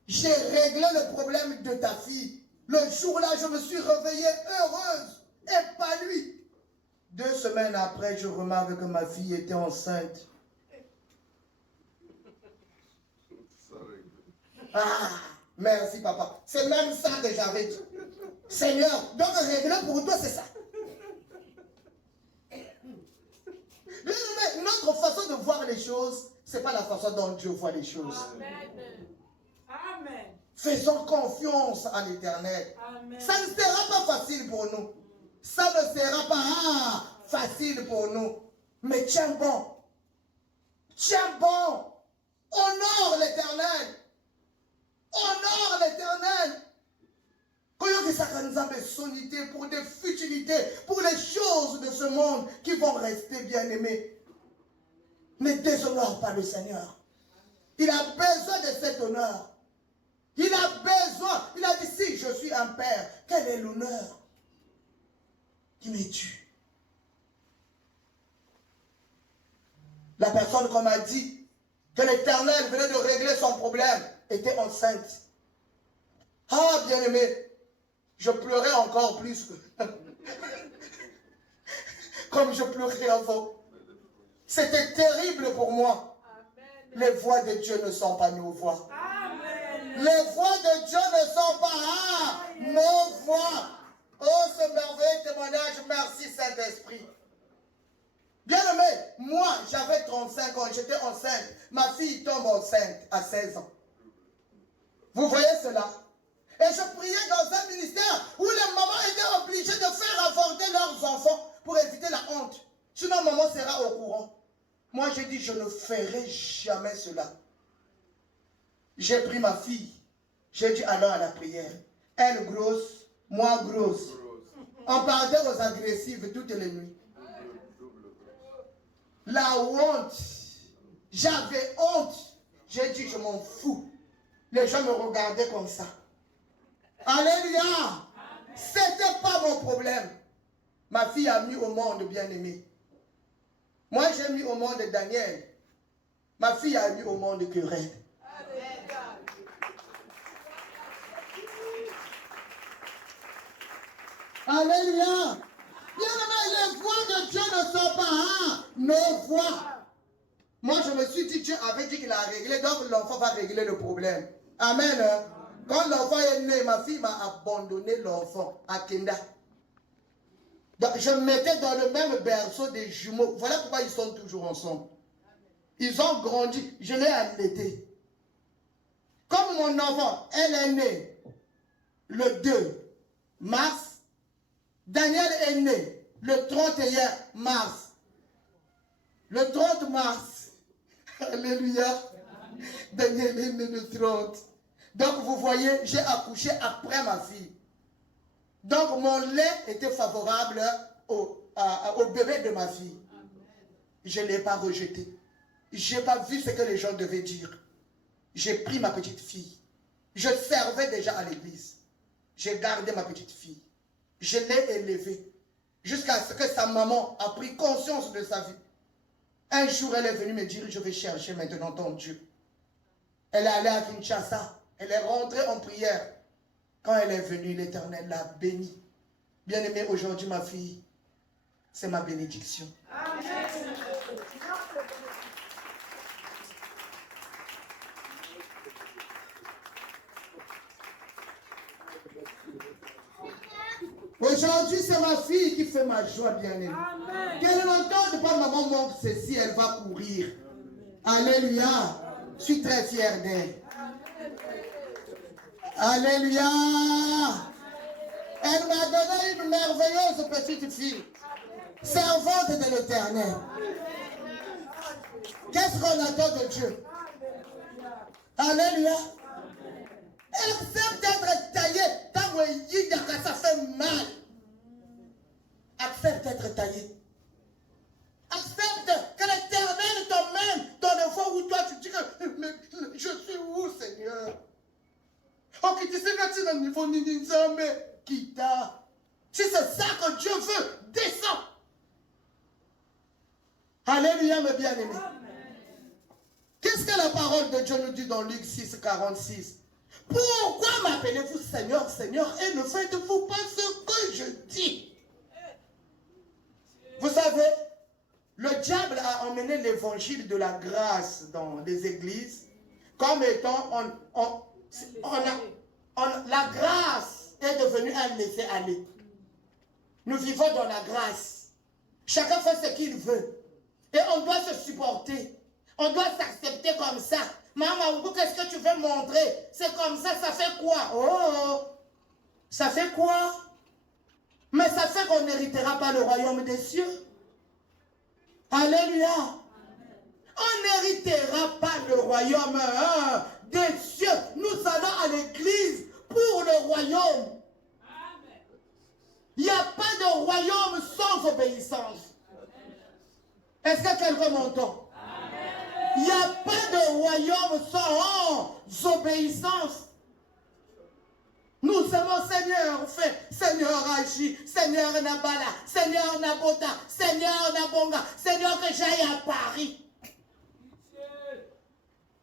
J'ai réglé le problème de ta fille. Le jour-là, je me suis réveillée heureuse, épanouie. 2 semaines après, je remarque que ma fille était enceinte. Ah, merci papa. C'est même ça que j'avais dit. Seigneur, donc régler pour toi, c'est ça. que notre façon de voir les choses, ce n'est pas la façon dont Dieu voit les choses. Amen. Amen. Faisons confiance à l'Éternel. Amen. Ça ne sera pas facile pour nous. Ça ne sera pas facile pour nous. Mais tiens bon. Tiens bon. Honore l'Éternel. Honore l'Éternel. Pour des futilités, pour les choses de ce monde qui vont rester bien-aimées. Ne déshonore pas le Seigneur. Il a besoin de cet honneur. Il a besoin. Il a dit, si je suis un père, quel est l'honneur qui m'est dû? La personne, comme a dit, que l'Éternel venait de régler son problème, était enceinte. Ah, bien-aimé, je pleurais encore plus que... comme je pleurais avant. C'était terrible pour moi. Les voix de Dieu ne sont pas nos voix. Amen. Les voix de Dieu ne sont pas nos voix. Oh, ce merveilleux témoignage, merci Saint-Esprit. Bien-aimé, moi, j'avais 35 ans, j'étais enceinte. Ma fille tombe enceinte à 16 ans. Vous voyez cela? Et je priais dans un ministère où les mamans étaient obligées de faire avorter leurs enfants pour éviter la honte. Sinon, maman sera au courant. Moi, j'ai dit, je ne ferai jamais cela. J'ai pris ma fille. J'ai dit, allons à la prière. Elle grosse, moi grosse. On partait aux agressives toutes les nuits. La honte. J'avais honte. J'ai dit, je m'en fous. Les gens me regardaient comme ça. Alléluia. C'était pas mon problème. Ma fille a mis au monde bien-aimé. Moi, j'ai mis au monde Daniel. Ma fille a mis au monde querelle. Alléluia. Bien-aimé, les voix de Dieu ne sont pas nos voix. Moi, je me suis dit, Dieu avait dit qu'il a réglé, donc l'enfant va régler le problème. Amen. Quand l'enfant est né, ma fille m'a abandonné l'enfant à Kenda. Donc, je me mettais dans le même berceau des jumeaux. Voilà pourquoi ils sont toujours ensemble. Ils ont grandi. Je l'ai allaité. Comme mon enfant, elle est née le 2 mars. Daniel est né le 31 mars. Le 30 mars. Alléluia. Daniel est né le 30. Donc vous voyez, j'ai accouché après ma fille. Donc mon lait était favorable au bébé de ma fille. Je ne l'ai pas rejeté. Je n'ai pas vu ce que les gens devaient dire. J'ai pris ma petite fille. Je servais déjà à l'église. J'ai gardé ma petite fille. Je l'ai élevée. Jusqu'à ce que sa maman a pris conscience de sa vie. Un jour, elle est venue me dire, je vais chercher maintenant ton Dieu. Elle est allée à Kinshasa. Elle est rentrée en prière. Quand elle est venue, l'Éternel l'a bénie. Bien-aimée, aujourd'hui, ma fille, c'est ma bénédiction. Amen. Aujourd'hui, c'est ma fille qui fait ma joie, bien-aimée. Amen. Qu'elle n'entende pas maman manque ceci, elle va courir. Alléluia. Je suis très fier d'elle. Alléluia. Elle m'a donné une merveilleuse petite fille, servante de l'Éternel. Qu'est-ce qu'on attend de Dieu? Alléluia. Elle accepte d'être taillée. Ça fait mal. Accepte d'être taillée. Accepte que l'Éternel t'emmène dans le fond où toi tu dis que mais je suis où, Seigneur? Oh, qui dit c'est un niveau qui t'a. Si c'est ça que Dieu veut, descends. Alléluia, mes bien-aimés. Qu'est-ce que la parole de Dieu nous dit dans Luc 6, 46? Pourquoi m'appelez-vous Seigneur, Seigneur, et ne faites-vous pas ce que je dis? Vous savez, le diable a emmené l'évangile de la grâce dans les églises comme étant la grâce est devenue un laisser-aller. Nous vivons dans la grâce. Chacun fait ce qu'il veut. Et on doit se supporter. On doit s'accepter comme ça. Maman, qu'est-ce que tu veux montrer? C'est comme ça fait quoi? Oh, ça fait quoi? Mais ça fait qu'on n'héritera pas le royaume des cieux. Alléluia. On n'héritera pas le royaume des cieux. Nous allons à l'église pour le royaume. Il n'y a pas de royaume sans obéissance. Est-ce que quelqu'un m'entend? Il n'y a pas de royaume sans obéissance. Nous aimons Seigneur, fait, Seigneur agit, Seigneur Nabala, Seigneur Nabota, Seigneur Nabonga, Seigneur que j'aille à Paris.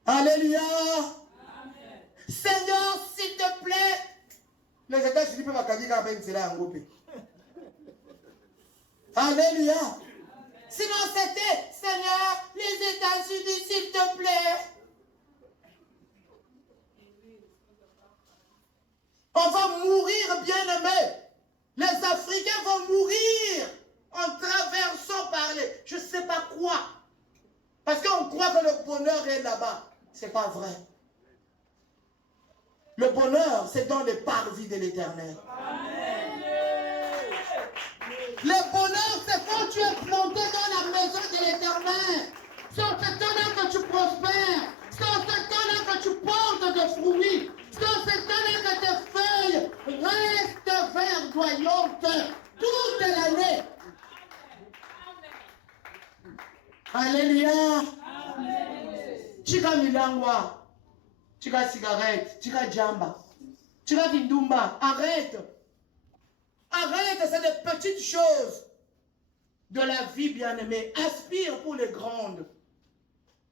Alléluia. Amen. Seigneur, s'il te plaît. Les États-Unis peuvent accueillir quand même cela en groupe. Alléluia. Amen. Sinon c'était, Seigneur, les États-Unis, s'il te plaît. On va mourir, bien-aimés. Les Africains vont mourir en traversant par les... Je ne sais pas quoi. Parce qu'on croit que le bonheur est là-bas. Ce n'est pas vrai. Le bonheur, c'est dans les parvis de l'Éternel. Le bonheur, c'est quand tu es planté dans la maison de l'Éternel. C'est en ce temps-là que tu prospères. C'est en ce temps-là que tu portes des fruits. C'est en ce temps-là que tes feuilles restent verdoyantes toute l'année. Alléluia. Chika milangwa, chika cigarette, chika jamba, chika vindumba. Arrête. Arrête, c'est des petites choses de la vie, bien-aimée. Aspire pour les grandes.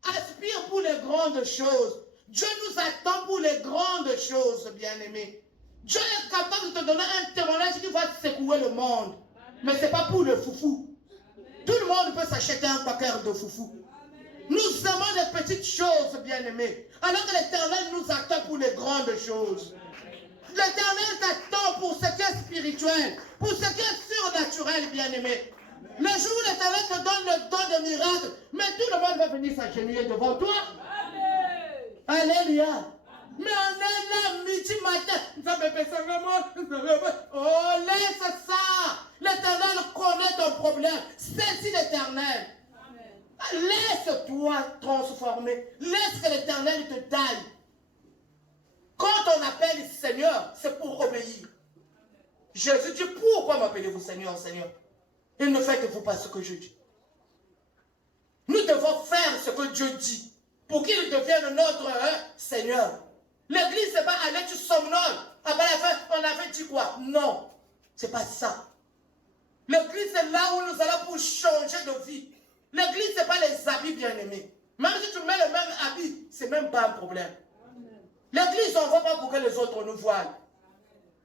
Aspire pour les grandes choses. Dieu nous attend pour les grandes choses, bien-aimés. Dieu est capable de te donner un témoignage qui va secouer le monde. Mais ce n'est pas pour le foufou. Tout le monde peut s'acheter un paquet de foufou. Nous aimons les petites choses, bien-aimés. Alors que l'Éternel nous attend pour les grandes choses. L'Éternel t'attend pour ce qui est spirituel, pour ce qui est surnaturel, bien-aimé. Le jour où l'Éternel te donne le don de miracle, mais tout le monde va venir s'agenouiller devant toi. Alléluia. Mais on est là midi matin. Oh, laisse ça. L'Éternel connaît ton problème. Saisis l'Éternel. Laisse-toi transformer. Laisse que l'Éternel te taille. Quand on appelle Seigneur, c'est pour obéir. Jésus dit, pourquoi m'appelez-vous Seigneur, Seigneur? Et ne faites-vous pas ce que je dis. Nous devons faire ce que Dieu dit pour qu'il devienne notre Seigneur. L'église, c'est pas aller, tu somnoles. Après la fin, on avait dit quoi? Non, c'est pas ça. L'église, c'est là où nous allons pour changer de vie. L'église, c'est pas les habits bien-aimés. Même si tu mets le même habit, c'est même pas un problème. L'église, on ne va pas pour que les autres nous voient.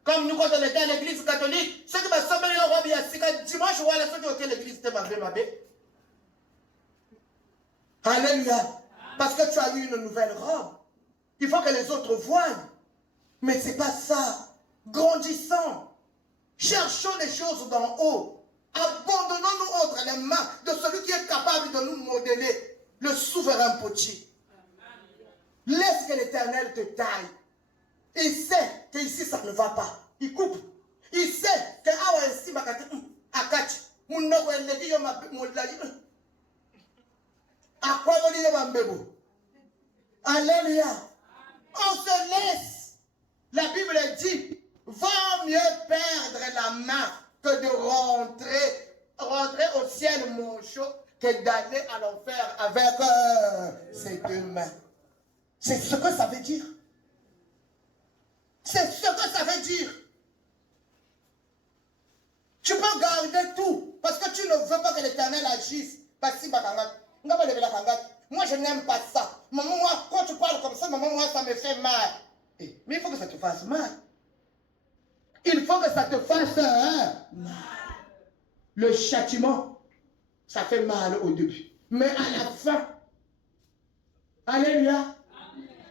Comme nous, quand on était à l'église catholique, ceux qui m'ont semblé en robe, il y a dimanche, voilà, ceux qui ont été à l'église, c'était ma bébé. Alléluia. Parce que tu as eu une nouvelle robe. Il faut que les autres voient. Mais ce n'est pas ça. Grandissons. Cherchons les choses d'en haut. Abandonnons-nous entre les mains de celui qui est capable de nous modeler, le souverain potier. Laisse que l'Éternel te taille. Il sait qu'ici ça ne va pas. Il coupe. Il sait que alléluia. On se laisse. La Bible dit, vaut mieux perdre la main que de rentrer au ciel mon chaud, que d'aller à l'enfer avec ses deux mains. C'est ce que ça veut dire. C'est ce que ça veut dire. Tu peux garder tout parce que tu ne veux pas que l'Éternel agisse. Moi, je n'aime pas ça. Maman, moi, quand tu parles comme ça, maman, moi, ça me fait mal. Mais il faut que ça te fasse mal. Il faut que ça te fasse mal. Le châtiment, ça fait mal au début. Mais à la fin, alléluia,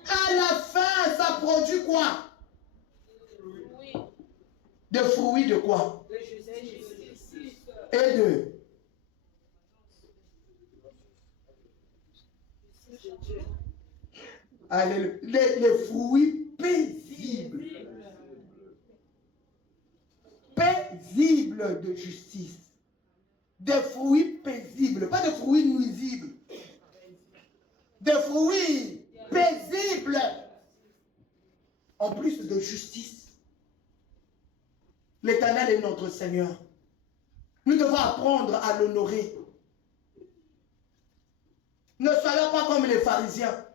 à la fin, ça produit quoi? De fruits de quoi? Et Alléluia. Les fruits paisibles. Paisibles de justice. Des fruits paisibles, pas des fruits nuisibles. Des fruits paisibles. En plus de justice. L'Éternel est notre Seigneur. Nous devons apprendre à l'honorer. Ne soyons pas comme les pharisiens.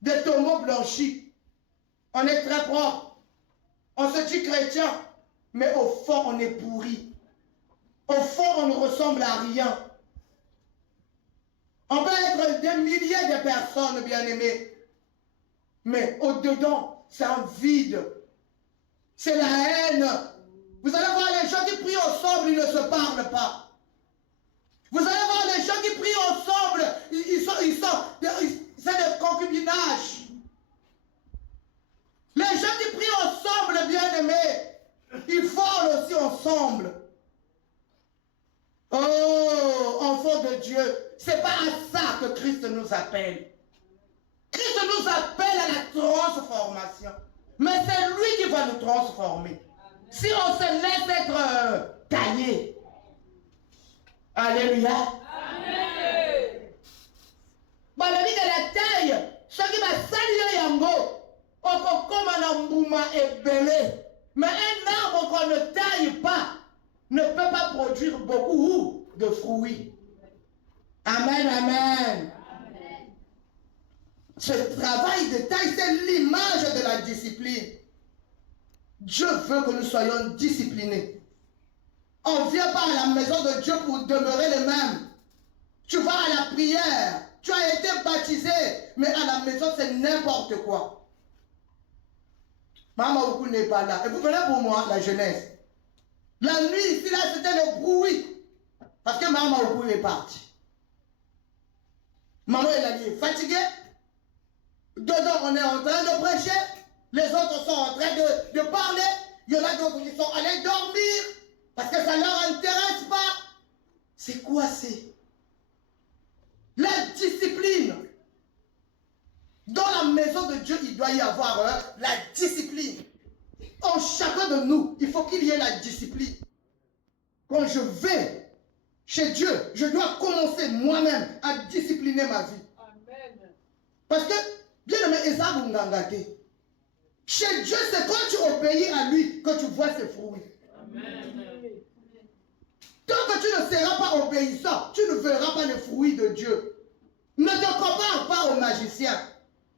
Des tombeaux blanchis. On est très propre. On se dit chrétien. Mais au fond, on est pourri. Au fond, on ne ressemble à rien. On peut être des milliers de personnes bien-aimées. Mais au-dedans, c'est un vide. C'est la haine. Vous allez voir les gens qui prient ensemble, ils ne se parlent pas. Vous allez voir les gens qui prient ensemble, c'est des concubinages. Les gens qui prient ensemble, bien-aimés, ils volent aussi ensemble. Oh, enfants de Dieu, c'est pas à ça que Christ nous appelle. Christ nous appelle à la transformation. Mais c'est lui qui va nous transformer. Si on se laisse être taillé. Alléluia. Amen. Balobi de la taille, ce qui va salir yango, okokoma na mbuma ebele. Mais un arbre qu'on ne taille pas ne peut pas produire beaucoup de fruits. Amen, amen. Ce travail de taille, c'est l'image de la discipline. Dieu veut que nous soyons disciplinés. On ne vient pas à la maison de Dieu pour demeurer les mêmes. Tu vas à la prière, tu as été baptisé, mais à la maison c'est n'importe quoi. Maman Oku n'est pas là. Et vous venez pour moi, la jeunesse. La nuit ici, là, c'était le bruit. Parce que Maman Oku est partie. Maman, elle a dit, fatiguée. Dedans, on est en train de prêcher. Les autres sont en train de parler. Il y en a d'autres qui sont allés dormir. Parce que ça ne leur intéresse pas. C'est quoi c'est? La discipline. Dans la maison de Dieu, il doit y avoir la discipline. En chacun de nous, il faut qu'il y ait la discipline. Quand je vais chez Dieu, je dois commencer moi-même à discipliner ma vie. Amen. Parce que, bien aimé, Esa Bungangate, chez Dieu, c'est quand tu obéis à lui que tu vois ses fruits. Amen. Tant que tu ne seras pas obéissant, tu ne verras pas les fruits de Dieu. Ne te compare pas aux magiciens.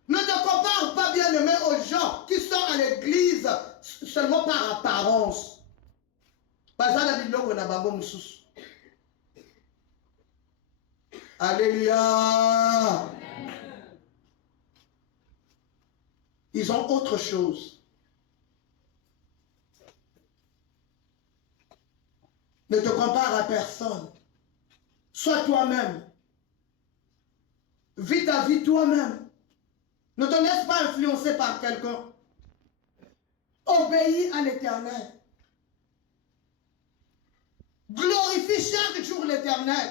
Ne te compare pas, bien aimé, aux gens qui sont à l'église seulement par apparence. Alléluia. Ils ont autre chose. Ne te compare à personne. Sois toi-même. Vis ta vie toi-même. Ne te laisse pas influencer par quelqu'un. Obéis à l'Éternel. Glorifie chaque jour l'Éternel.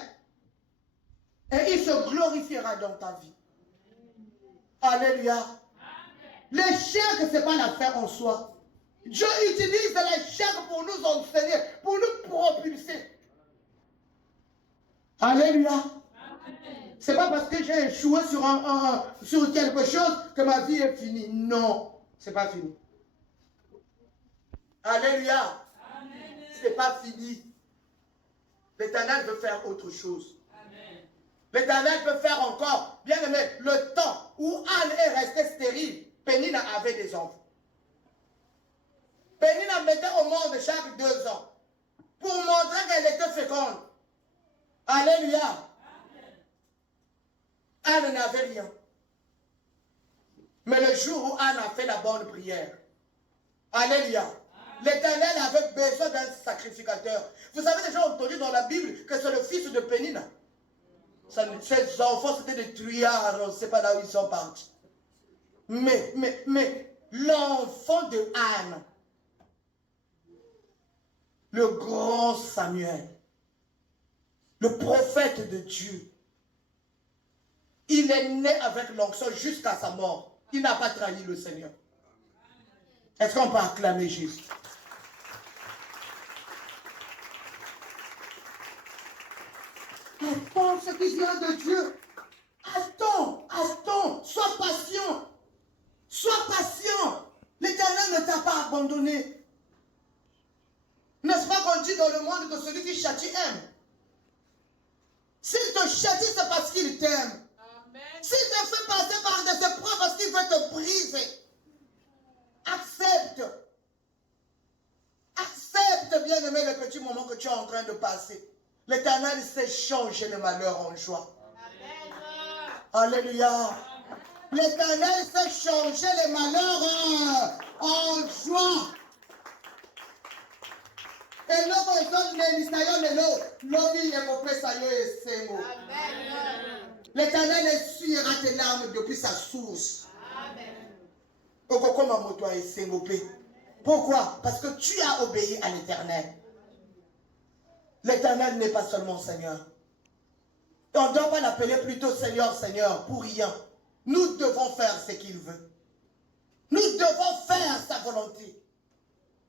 Et il se glorifiera dans ta vie. Alléluia. L'échec, ce n'est pas l'affaire en soi. Dieu utilise l'échec pour nous enseigner, pour nous propulser. Alléluia. Ce n'est pas parce que j'ai échoué sur quelque chose que ma vie est finie. Non, ce n'est pas fini. Alléluia. Ce n'est pas fini. L'Éternel veut faire autre chose. L'Éternel peut faire encore, bien aimé, le temps où Anne est restée stérile, Pénina avait des enfants. Pénina mettait au monde chaque 2 ans pour montrer qu'elle était féconde. Alléluia. Anne n'avait rien. Mais le jour où Anne a fait la bonne prière, alléluia, l'Éternel avait besoin d'un sacrificateur. Vous avez déjà entendu dans la Bible que c'est le fils de Pénina. Ces enfants, c'était des truands, on ne sait pas là où ils sont partis. Mais l'enfant de Anne, le grand Samuel, le prophète de Dieu, Il est né avec l'onction jusqu'à sa mort. Il n'a pas trahi le Seigneur. Est-ce qu'on peut acclamer Jésus? Attends ce qui vient de Dieu. Attends, attends, sois patient. Sois patient. L'Éternel ne t'a pas abandonné. N'est-ce pas qu'on dit dans le monde que celui qui châtie aime? S'il te châtie, c'est parce qu'il t'aime. S'il te fait passer par des épreuves, parce qu'il veut te briser. Accepte. Accepte, bien-aimé, le petit moment que tu es en train de passer. L'Éternel sait changer le malheur en joie. Amen. Alléluia. L'Éternel sait changer les malheurs en joie. Et l'Éternel essuiera tes larmes depuis sa source. Pourquoi? Parce que tu as obéi à l'Éternel. L'Éternel n'est pas seulement Seigneur. Et on ne doit pas l'appeler plutôt Seigneur, Seigneur, pour rien. Nous devons faire ce qu'il veut. Nous devons faire sa volonté.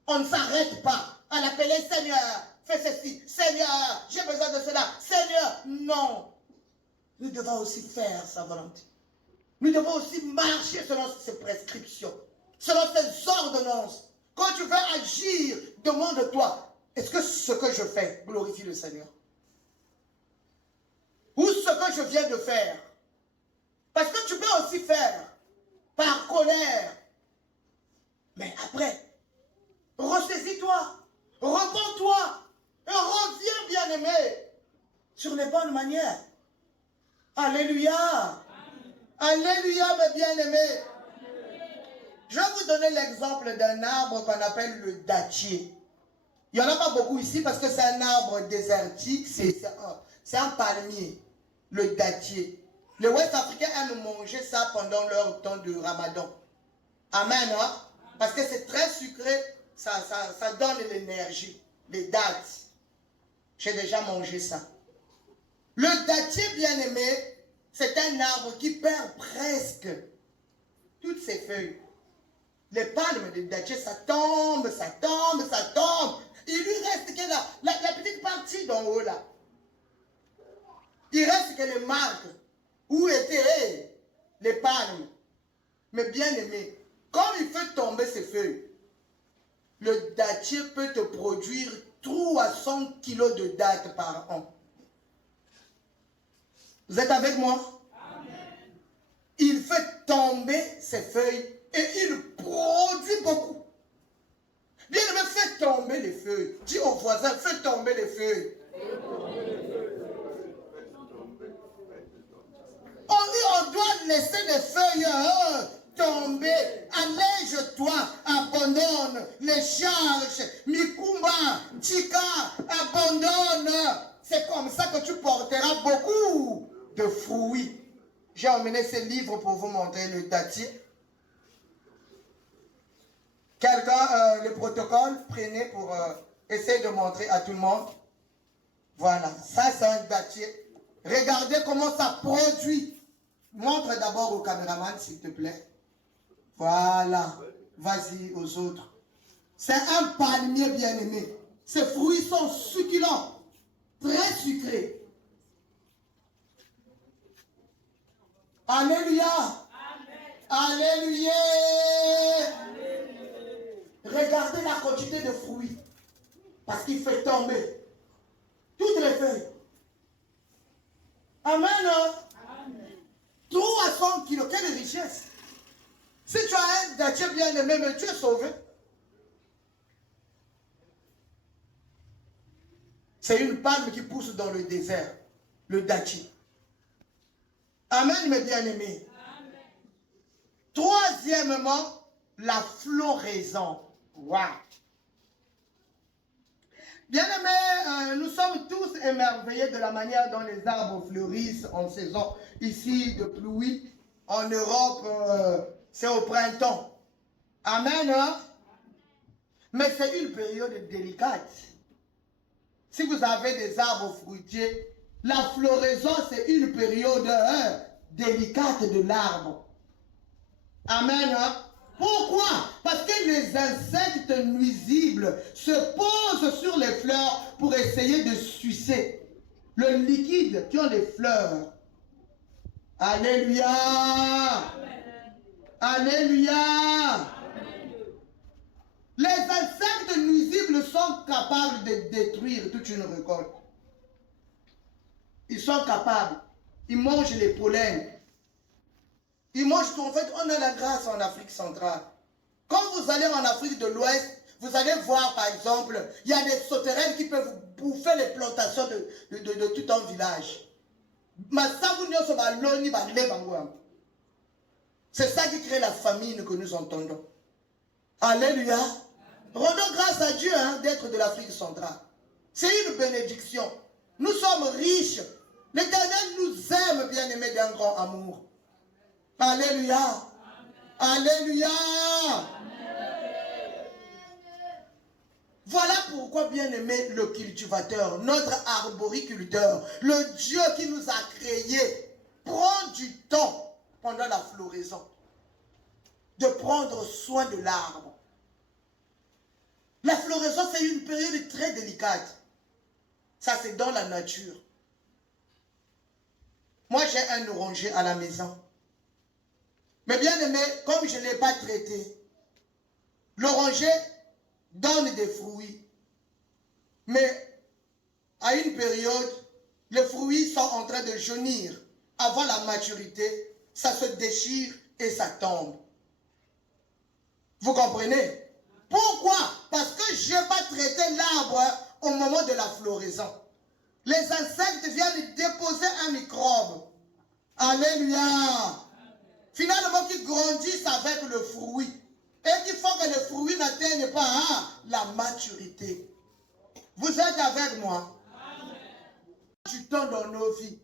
On ne s'arrête pas à l'appeler Seigneur, fais ceci, Seigneur, j'ai besoin de cela, Seigneur. Non. Nous devons aussi faire sa volonté. Nous devons aussi marcher selon ses prescriptions, selon ses ordonnances. Quand tu veux agir, demande-toi, est-ce que ce que je fais glorifie le Seigneur? Ou ce que je viens de faire? Parce que tu peux aussi faire par colère. Mais après, ressaisis-toi, repens-toi et reviens, bien-aimé, sur les bonnes manières. Alléluia. Alléluia, mes bien-aimés. Je vais vous donner l'exemple d'un arbre qu'on appelle le dattier. Il n'y en a pas beaucoup ici parce que c'est un arbre désertique, c'est un palmier, le dattier. Les Ouest-Africains aiment manger ça pendant leur temps de Ramadan. Amen, hein? Parce que c'est très sucré, ça donne l'énergie, les dattes. J'ai déjà mangé ça. Le dattier, bien-aimé, c'est un arbre qui perd presque toutes ses feuilles. Les palmes de dattier, ça tombe, ça tombe, ça tombe. Il lui reste que la petite partie d'en haut là. Il reste que les marques où étaient les palmes. Mais bien aimé, comme il fait tomber ses feuilles, le dattier peut te produire 300 kilos de dattes par an. Vous êtes avec moi? Amen. Il fait tomber ses feuilles et il produit beaucoup. Bien aimé, fais tomber les feuilles. Dis au voisin, fais tomber les feuilles. On doit laisser les feuilles tomber. Allège-toi, abandonne les charges. Mikumba, Chika, abandonne. C'est comme ça que tu porteras beaucoup de fruits. J'ai emmené ce livre pour vous montrer le dattier. Quelqu'un, le protocole, prenez pour essayer de montrer à tout le monde. Voilà, ça c'est un dattier. Regardez comment ça produit. Montre d'abord au caméraman, s'il te plaît. Voilà, vas-y aux autres. C'est un palmier bien-aimé. Ses fruits sont succulents, très sucrés. Alléluia. Amen. Alléluia. Regardez la quantité de fruits. Parce qu'il fait tomber toutes les feuilles. Amen. Amen. 300 kilos, quelle richesse. Si tu as un dattier bien aimé, mais tu es sauvé. C'est une palme qui pousse dans le désert, le dattier. Amen, mes bien-aimés. Troisièmement, la floraison. Wow. Bien-aimés, nous sommes tous émerveillés de la manière dont les arbres fleurissent en saison ici de pluie. En Europe, c'est au printemps. Amen. Hein? Mais c'est une période délicate. Si vous avez des arbres fruitiers, la floraison, c'est une période délicate de l'arbre. Amen. Hein? Pourquoi? Parce que les insectes nuisibles se posent sur les fleurs pour essayer de sucer le liquide qui ont les fleurs. Alléluia. Alléluia. Les insectes nuisibles sont capables de détruire toute une récolte. Ils sont capables. Ils mangent les pollens. Ils mangent tout. En fait, on a la grâce en Afrique centrale. Quand vous allez en Afrique de l'Ouest, vous allez voir par exemple, il y a des sauterelles qui peuvent bouffer les plantations de tout un village. C'est ça qui crée la famine que nous entendons. Alléluia. Rendons grâce à Dieu hein, d'être de l'Afrique centrale. C'est une bénédiction. Nous sommes riches. L'Éternel nous aime, bien-aimés d'un grand amour. Alléluia. Alléluia. Voilà pourquoi, bien-aimé, le cultivateur, notre arboriculteur, le Dieu qui nous a créés, prend du temps pendant la floraison de prendre soin de l'arbre. La floraison, c'est une période très délicate. Ça, c'est dans la nature. Moi, j'ai un oranger à la maison. Mais bien aimé, comme je ne l'ai pas traité, l'oranger donne des fruits. Mais à une période, les fruits sont en train de jaunir. Avant la maturité, ça se déchire et ça tombe. Vous comprenez? Pourquoi? Parce que je n'ai pas traité l'arbre au moment de la floraison. Les insectes viennent déposer un microbe. Alléluia. Finalement, qui grandissent avec le fruit. Et qui font que le fruit n'atteigne pas la maturité. Vous êtes avec moi? Amen. Du temps dans nos vies.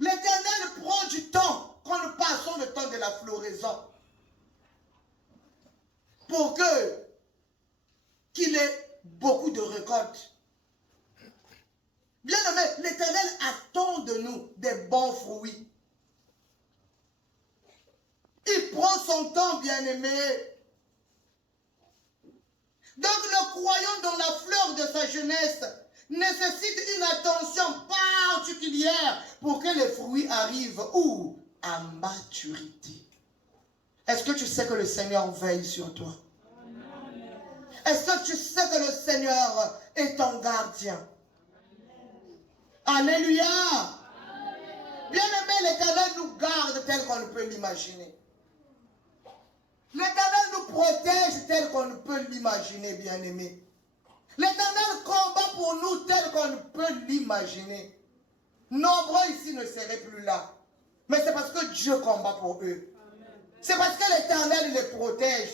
L'Éternel prend du temps quand nous passons le temps de la floraison. Pour qu'il ait beaucoup de récoltes. Bien aimé, l'Éternel attend de nous des bons fruits. Il prend son temps, bien aimé. Donc le croyant dans la fleur de sa jeunesse nécessite une attention particulière pour que les fruits arrivent où? À maturité. Est-ce que tu sais que le Seigneur veille sur toi? Est-ce que tu sais que le Seigneur est ton gardien? Alléluia. Bien aimé, l'Éternel nous garde tel qu'on ne peut l'imaginer. L'Éternel nous protège tel qu'on ne peut l'imaginer, bien aimé. L'Éternel combat pour nous tel qu'on ne peut l'imaginer. Nombreux ici ne seraient plus là. Mais c'est parce que Dieu combat pour eux. C'est parce que l'Éternel les protège.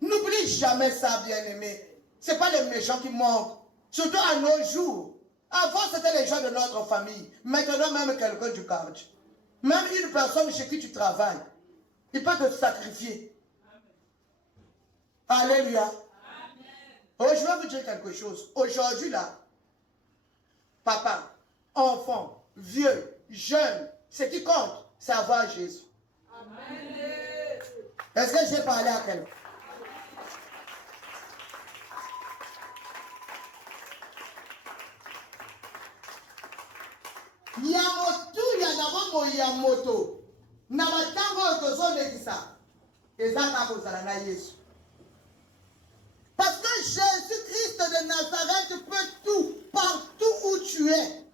N'oublie jamais ça, bien aimé. Ce n'est pas les méchants qui manquent. Surtout à nos jours. Avant, c'était les gens de notre famille. Maintenant, même quelqu'un du quartier. Même une personne chez qui tu travailles. Il peut te sacrifier. Alléluia. Oh, je vais vous dire quelque chose. Aujourd'hui, là, papa, enfant, vieux, jeune, ce qui compte, c'est avoir Jésus. Est-ce que j'ai parlé à quelqu'un? Yamotu yanabango yamoto. Na batango tozolekisa. Ezaka kozala na Yesu. Parce que Jésus-Christ de Nazareth peut tout, partout où tu es.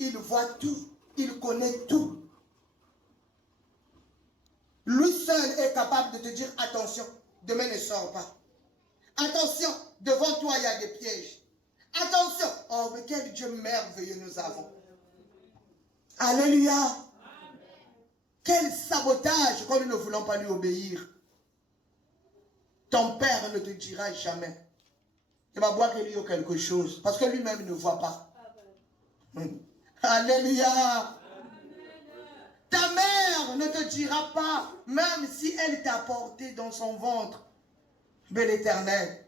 Il voit tout, il connaît tout. Lui seul est capable de te dire attention, demain ne sors pas. Attention, devant toi il y a des pièges. Attention, oh mais quel Dieu merveilleux nous avons. Alléluia. Amen. Quel sabotage quand nous ne voulons pas lui obéir. Ton père ne te dira jamais. Il va boire qu'il y a quelque chose. Parce que lui-même ne voit pas. Amen. Alléluia. Amen. Ta mère ne te dira pas, même si elle t'a porté dans son ventre. Mais l'Éternel.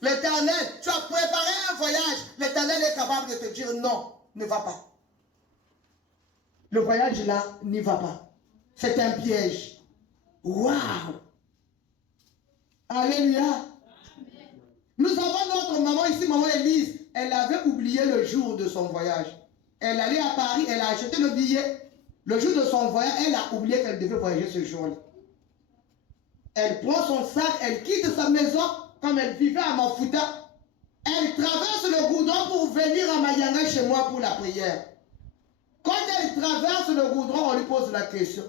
L'Éternel, tu as préparé un voyage. L'Éternel est capable de te dire non, ne va pas. le voyage là n'y va pas. C'est un piège. Waouh! Alléluia! Nous avons notre maman ici, maman Élise. Elle avait oublié le jour de son voyage. Elle allait à Paris, elle a acheté le billet. Le jour de son voyage, elle a oublié qu'elle devait voyager ce jour-là. Elle prend son sac, elle quitte sa maison, comme elle vivait à Mafuta. Elle traverse le goudron pour venir à Mayanga chez moi pour la prière. Quand elle traverse le goudron, on lui pose la question.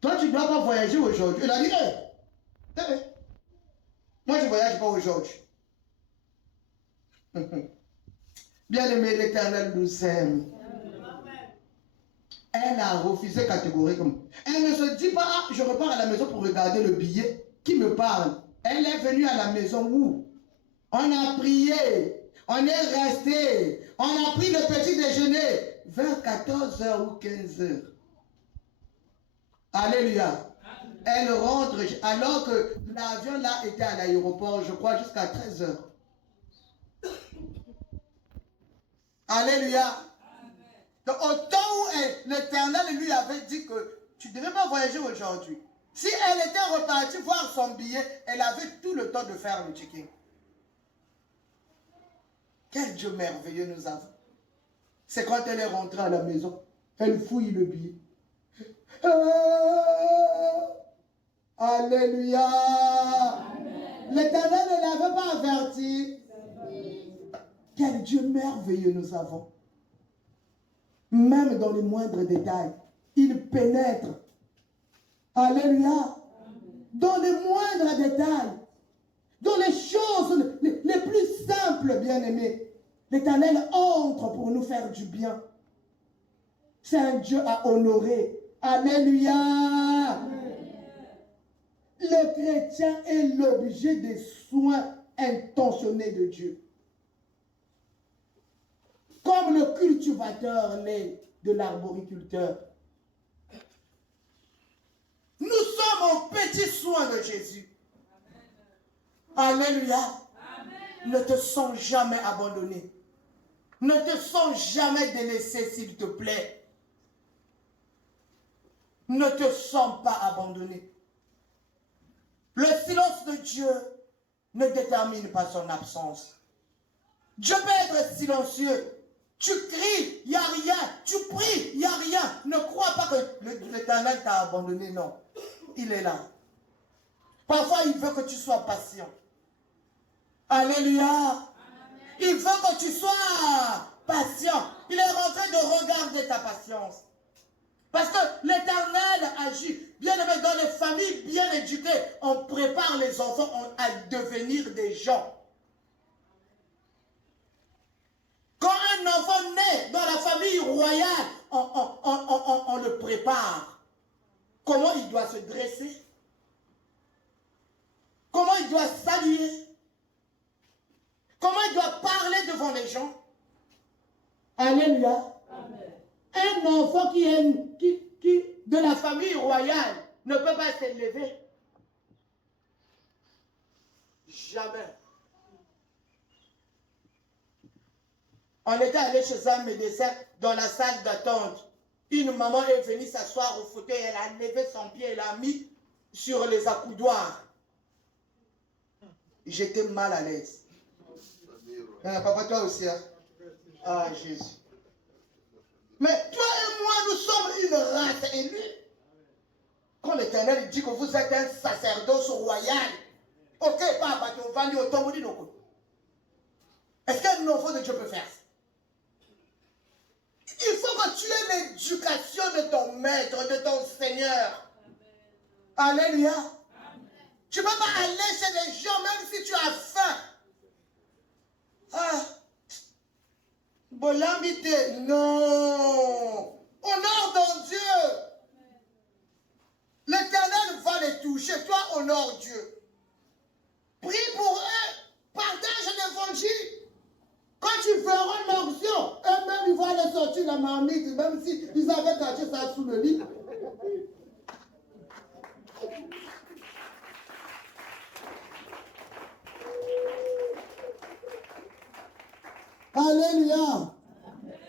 Toi, tu ne dois pas voyager aujourd'hui. Elle a dit, moi, je ne voyage pas aujourd'hui. Bien-aimé, l'Éternel nous aime. Elle a refusé catégoriquement. Elle ne se dit pas, ah, je repars à la maison pour regarder le billet. Qui me parle? Elle est venue à la maison où? On a prié. On est resté. On a pris le petit déjeuner vers 14h ou 15h. Alléluia. Elle rentre alors que l'avion là était à l'aéroport, je crois, jusqu'à 13h. Alléluia. Donc, au temps où l'Éternel lui avait dit que tu ne devais pas voyager aujourd'hui. Si elle était repartie voir son billet, elle avait tout le temps de faire le checking. Quel Dieu merveilleux nous avons. C'est quand elle est rentrée à la maison, elle fouille le billet. Alléluia. L'Éternel ne l'avait pas averti. Quel Dieu merveilleux nous avons. Même dans les moindres détails, il pénètre. Alléluia. Dans les moindres détails, dans les choses les plus simples, bien-aimés, l'Éternel entre pour nous faire du bien. C'est un Dieu à honorer. Alléluia. Le chrétien est l'objet des soins intentionnés de Dieu. Comme le cultivateur l'est de l'arboriculteur. Nous sommes au petit soin de Jésus. Alléluia. Amen. Ne te sens jamais abandonné. Ne te sens jamais délaissé, s'il te plaît. Ne te sens pas abandonné. Le silence de Dieu ne détermine pas son absence. Dieu peut être silencieux. Tu cries, il n'y a rien. Tu pries, il n'y a rien. Ne crois pas que l'Éternel t'a abandonné, non. Il est là. Parfois, il veut que tu sois patient. Alléluia. Amen. Il veut que tu sois patient. Il est en train de regarder ta patience. Parce que l'Éternel agit. Bien aimé, dans les familles bien éduquées, on prépare les enfants à devenir des gens. Quand un enfant naît dans la famille royale, on le prépare. Comment il doit se dresser? Comment il doit saluer? Comment il doit parler devant les gens? Alléluia. Amen. Un enfant qui de la famille royale ne peut pas s'élever. Jamais. On était allé chez un médecin dans la salle d'attente. Une maman est venue s'asseoir au fauteuil, elle a levé son pied, elle l'a mis sur les accoudoirs. J'étais mal à l'aise. Papa, toi aussi, hein? Ah, Jésus. Mais toi et moi, nous sommes une race élue. Quand l'Éternel dit que vous êtes un sacerdoce royal, ok, papa, tu vas lui autant dire. Est-ce qu'un enfant de Dieu peut faire ça? Il faut que tu aies l'éducation de ton maître, de ton Seigneur. Amen. Alléluia. Amen. Tu ne peux pas aller chez les gens même si tu as faim. Ah. Bolambité, non. Honore ton Dieu. L'Éternel va les toucher. Toi, honore Dieu. Prie pour eux. Partage l'évangile. Quand tu feras l'onction, eux-mêmes, ils vont aller sortir la marmite, même s'ils avaient caché ça sous le lit. Alléluia.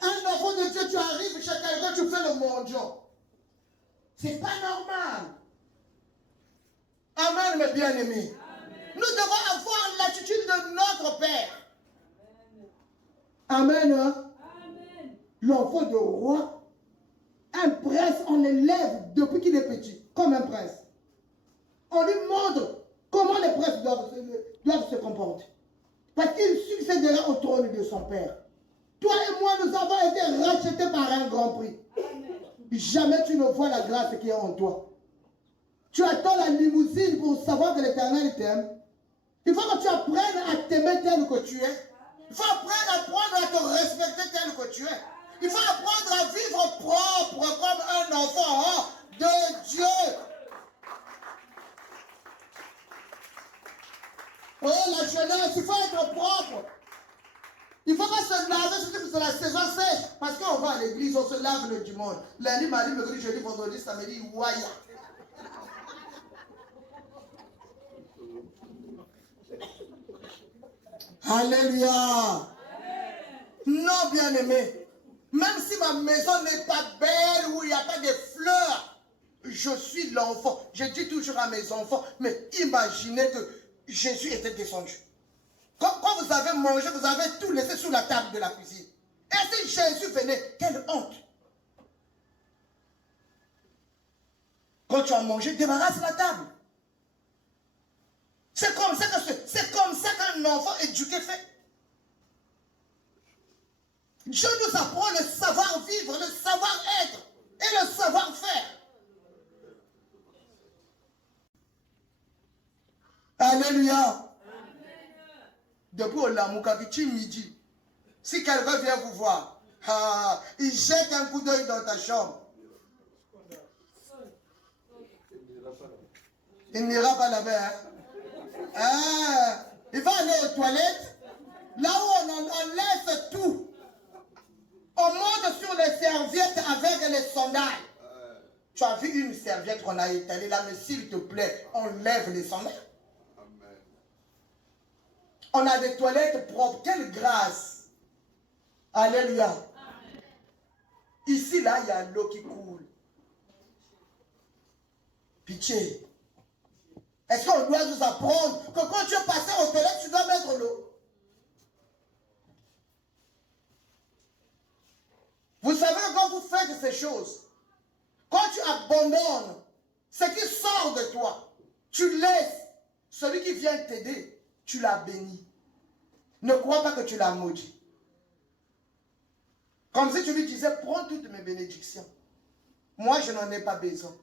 Un enfant de Dieu, tu arrives chez quelqu'un, tu fais le mondial. C'est pas normal. Amen, mes bien-aimés. Nous devons avoir l'attitude de notre Père. Amen. Hein? L'enfant de roi, un prince, on l'élève depuis qu'il est petit, comme un prince. On lui montre comment les princes doivent se comporter. Parce qu'il succédera au trône de son père. Toi et moi, nous avons été rachetés par un grand prix. Jamais tu ne vois la grâce qui est en toi. Tu attends la limousine pour savoir que l'Éternel t'aime. Il faut que tu apprennes à t'aimer tel que tu es. Il faut apprendre à te respecter tel que tu es. Il faut apprendre à vivre propre comme un enfant de Dieu. Oh, la jeunesse, il faut être propre. Il ne faut pas se laver, surtout que c'est la saison sèche. Parce qu'on va à l'église, on se lave le dimanche. Lundi, mardi, mercredi, jeudi, vendredi, samedi, ouaya. Alléluia. Non, bien-aimé. Même si ma maison n'est pas belle, où il n'y a pas de fleurs, je suis l'enfant. Je dis toujours à mes enfants, mais imaginez que Jésus était descendu. Quand vous avez mangé, vous avez tout laissé sous la table de la cuisine. Et si Jésus venait, quelle honte. Quand tu as mangé, débarrasse la table. C'est comme ça qu'un enfant éduqué fait. Dieu nous apprend le savoir-vivre, le savoir-être et le savoir-faire. Alléluia. Depuis au Lamoukakichi midi, si quelqu'un vient vous voir, il jette un coup d'œil dans ta chambre. Il n'ira pas là-bas. Hein? Il va aller aux toilettes, là où on laisse tout. On monte sur les serviettes avec les sandales. Tu as vu une serviette qu'on a étalée là, mais s'il te plaît, on lève les sandales. On a des toilettes propres. Quelle grâce. Alléluia. Amen. Ici, là, il y a l'eau qui coule. Pitié. Est-ce qu'on doit nous apprendre que quand tu es passé aux toilettes, tu dois mettre l'eau? Vous savez que quand vous faites ces choses, quand tu abandonnes ce qui sort de toi, tu laisses celui qui vient t'aider, tu l'as béni. Ne crois pas que tu l'as maudit. Comme si tu lui disais, prends toutes mes bénédictions. Moi, je n'en ai pas besoin.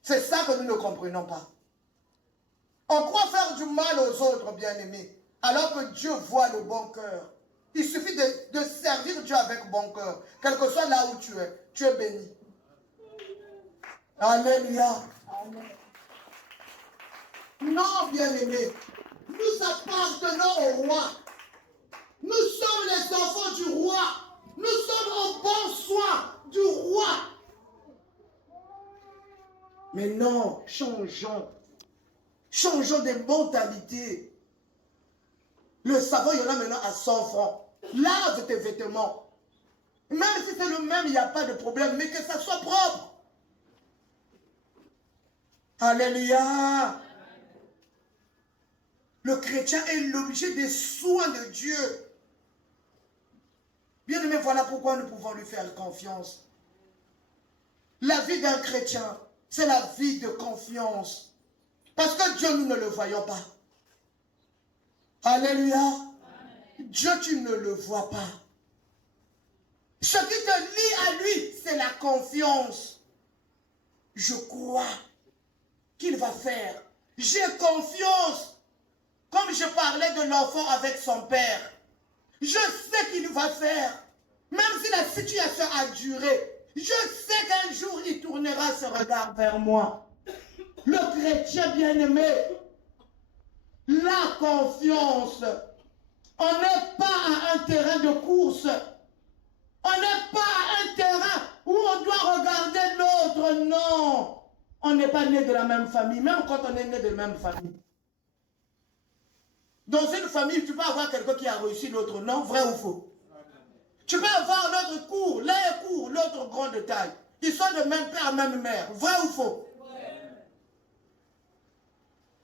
C'est ça que nous ne comprenons pas. On croit faire du mal aux autres, bien-aimés, alors que Dieu voit le bon cœur. Il suffit de servir Dieu avec bon cœur. Quel que soit là où tu es béni. Alléluia. Amen. Non, bien-aimés, nous appartenons au roi. Nous sommes les enfants du roi. Nous sommes au bon soin du roi. Mais non, changeons. Changeons de mentalité. Le savon, il y en a maintenant à 100 francs. Lave tes vêtements. Même si c'est le même, il n'y a pas de problème, mais que ça soit propre. Alléluia. Le chrétien est l'objet des soins de Dieu. Bien aimé, voilà pourquoi nous pouvons lui faire confiance. La vie d'un chrétien, c'est la vie de confiance. Parce que Dieu, nous ne le voyons pas. Alléluia. Amen. Dieu, tu ne le vois pas. Ce qui te lie à lui, c'est la confiance. Je crois qu'il va faire. J'ai confiance. Comme je parlais de l'enfant avec son père. Je sais qu'il va faire. Même si la situation a duré. Je sais qu'un jour, il tournera ce regard vers moi. Le chrétien bien-aimé, la confiance. On n'est pas à un terrain de course. On n'est pas à un terrain où on doit regarder l'autre. Non. On n'est pas né de la même famille, même quand on est né de la même famille. Dans une famille, tu peux avoir quelqu'un qui a réussi, l'autre non, vrai ou faux? Tu peux avoir l'autre court, l'un est court, l'autre grand de taille. Ils sont de même père, même mère. Vrai ou faux?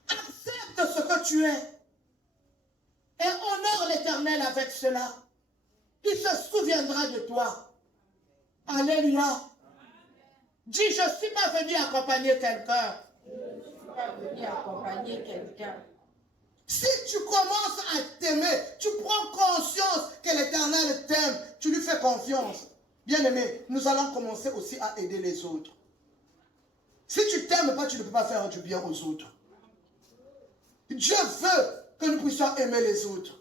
Accepte ce que tu es. Et honore l'Éternel avec cela. Il se souviendra de toi. Alléluia. Dis, je ne suis pas venu accompagner quelqu'un. Si tu commences à t'aimer, tu prends conscience que l'Éternel t'aime, tu lui fais confiance. Bien-aimé, nous allons commencer aussi à aider les autres. Si tu t'aimes pas, tu ne peux pas faire du bien aux autres. Dieu veut que nous puissions aimer les autres.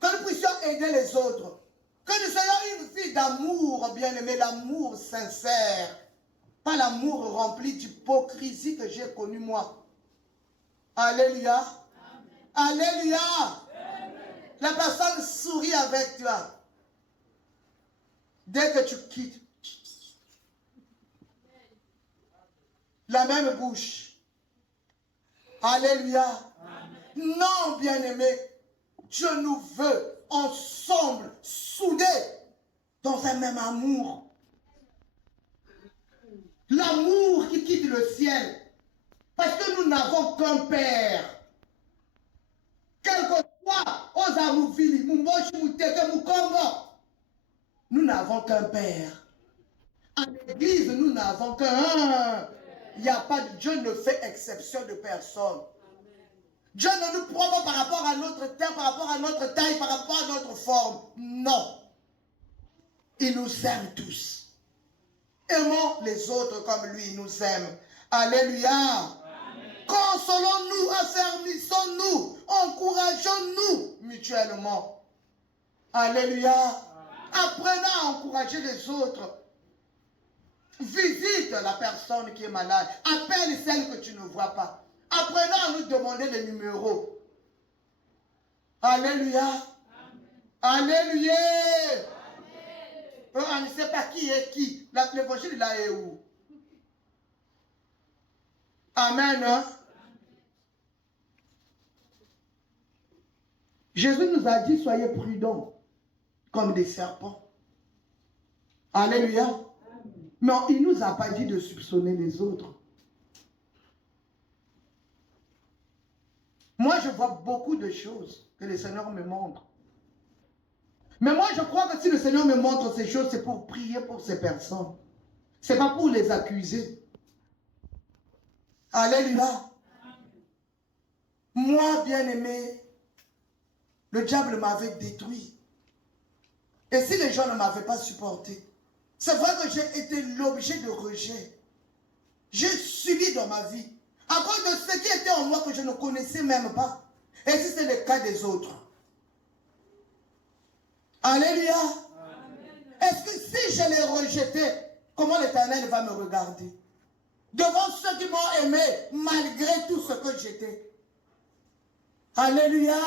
Que nous puissions aider les autres. Que nous ayons une vie d'amour, bien-aimé, l'amour sincère. Pas l'amour rempli d'hypocrisie que j'ai connu moi. Alléluia. Amen. Alléluia. Amen. La personne sourit avec toi. Dès que tu quittes, la même bouche. Alléluia. Amen. Non, bien-aimé, Dieu nous veut ensemble, soudés, dans un même amour. L'amour qui quitte le ciel. Parce que nous n'avons qu'un Père. Quel que soit, nous n'avons qu'un Père. En l'église, nous n'avons qu'un. Il n'y a pas de Dieu ne fait exception de personne. Dieu ne nous prend pas par rapport à notre terre, par rapport à notre taille, par rapport à notre forme. Non. Il nous aime tous. Aimons les autres comme lui nous aime. Alléluia. Consolons-nous, affermissons-nous, encourageons-nous mutuellement. Alléluia. Apprenons à encourager les autres. Visite la personne qui est malade. Appelle celle que tu ne vois pas. Apprenons à nous demander les numéros. Alléluia. Alléluia. On ne sait pas qui est qui. L'évangile là est où? Amen. Hein? Jésus nous a dit, soyez prudents comme des serpents. Alléluia. Mais il ne nous a pas dit de soupçonner les autres. Moi, je vois beaucoup de choses que le Seigneur me montre. Mais moi, je crois que si le Seigneur me montre ces choses, c'est pour prier pour ces personnes. Ce n'est pas pour les accuser. Alléluia. Moi, bien-aimé, le diable m'avait détruit. Et si les gens ne m'avaient pas supporté, c'est vrai que j'ai été l'objet de rejet. J'ai subi dans ma vie. À cause de ce qui était en moi que je ne connaissais même pas. Et si c'est le cas des autres. Alléluia. Est-ce que si je l'ai rejeté, comment l'Éternel va me regarder? Devant ceux qui m'ont aimé, malgré tout ce que j'étais. Alléluia.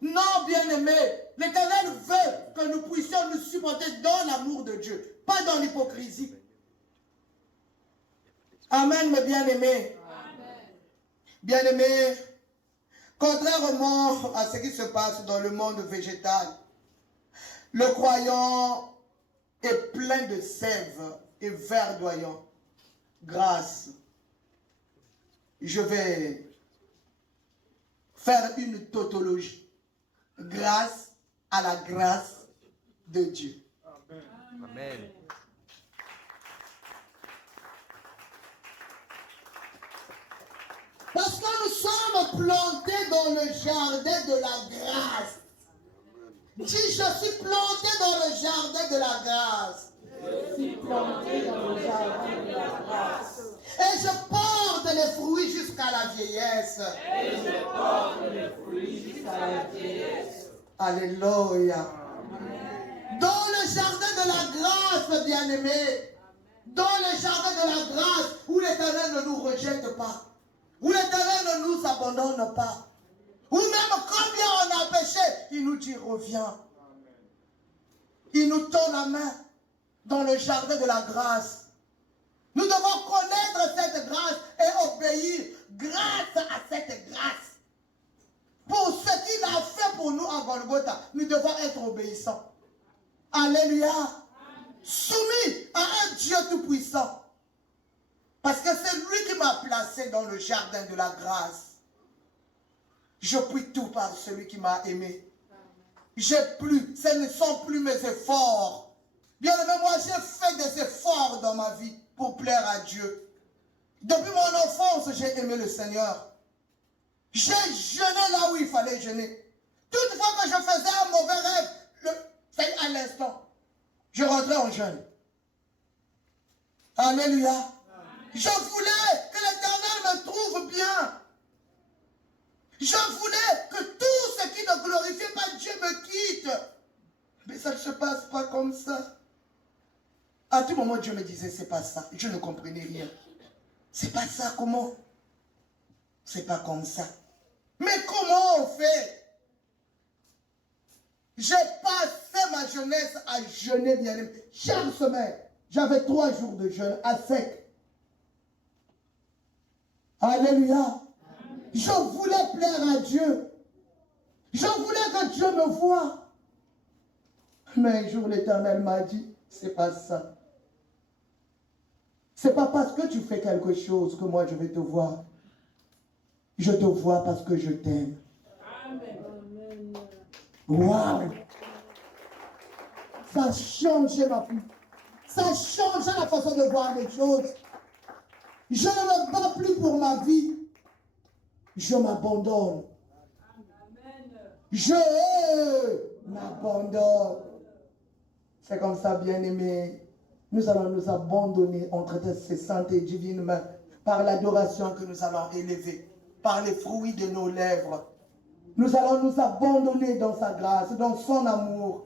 Non, bien-aimé, l'Éternel veut que nous puissions nous supporter dans l'amour de Dieu, pas dans l'hypocrisie. Amen, mes bien-aimés. Bien-aimés, contrairement à ce qui se passe dans le monde végétal, le croyant est plein de sève et verdoyant. Grâce. Je vais faire une tautologie. Grâce à la grâce de Dieu. Amen. Parce que nous sommes plantés dans le jardin de la grâce. Dis, je suis planté dans le jardin de la grâce. Je suis planté dans le jardin de la grâce. Et je porte les fruits jusqu'à la vieillesse. Et je porte les fruits jusqu'à la vieillesse. Alléluia. Dans le jardin de la grâce, bien-aimés. Dans le jardin de la grâce, où l'Éternel ne nous rejette pas. Où l'Éternel ne nous abandonne pas. Ou même combien on a péché, il nous dit reviens. Il nous tend la main dans le jardin de la grâce. Nous devons connaître cette grâce et obéir grâce à cette grâce. Pour ce qu'il a fait pour nous à Golgotha, nous devons être obéissants. Alléluia. Soumis à un Dieu tout-puissant. Parce que c'est lui qui m'a placé dans le jardin de la grâce. Je puis tout par celui qui m'a aimé. Ce ne sont plus mes efforts. Bien aimé, moi j'ai fait des efforts dans ma vie pour plaire à Dieu. Depuis mon enfance, j'ai aimé le Seigneur. J'ai jeûné là où il fallait jeûner. Toutefois que je faisais un mauvais rêve, c'est à l'instant, je rentrais en jeûne. Alléluia. Je voulais que l'Éternel me trouve bien. Je voulais que tout ce qui ne glorifiait pas Dieu me quitte. Mais ça ne se passe pas comme ça. À tout moment, Dieu me disait, c'est pas ça. Je ne comprenais rien. C'est pas ça, comment? C'est pas comme ça. Mais comment on fait? J'ai passé ma jeunesse à jeûner, bien aimé. Chaque semaine, j'avais 3 jours de jeûne à sec. Alléluia. Je voulais plaire à Dieu. Je voulais que Dieu me voie. Mais un jour, l'Éternel m'a dit, c'est pas ça. C'est pas parce que tu fais quelque chose que moi je vais te voir. Je te vois parce que je t'aime. Amen. Waouh! Ça a changé ma vie. Ça a changé la façon de voir les choses. Je ne me bats plus pour ma vie. Je m'abandonne. Je m'abandonne. C'est comme ça, bien-aimé. Nous allons nous abandonner entre ces saintes et divines mains par l'adoration que nous allons élever, par les fruits de nos lèvres. Nous allons nous abandonner dans sa grâce, dans son amour.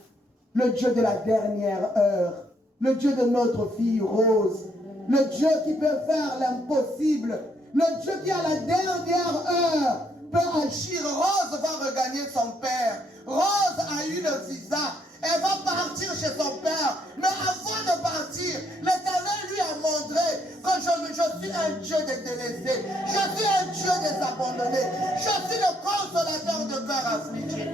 Le Dieu de la dernière heure, le Dieu de notre fille Rose, le Dieu qui peut faire l'impossible, le Dieu qui à la dernière heure peut agir. Rose va regagner son père. Rose a eu le visa. Elle va partir chez son père. Mais avant de partir, l'Éternel lui a montré que je suis un Dieu des délaissés. Je suis un Dieu des abandonnés. Je suis le consolateur de cœur affligé.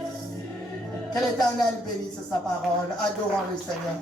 Que l'Éternel bénisse sa parole. Adorons le Seigneur.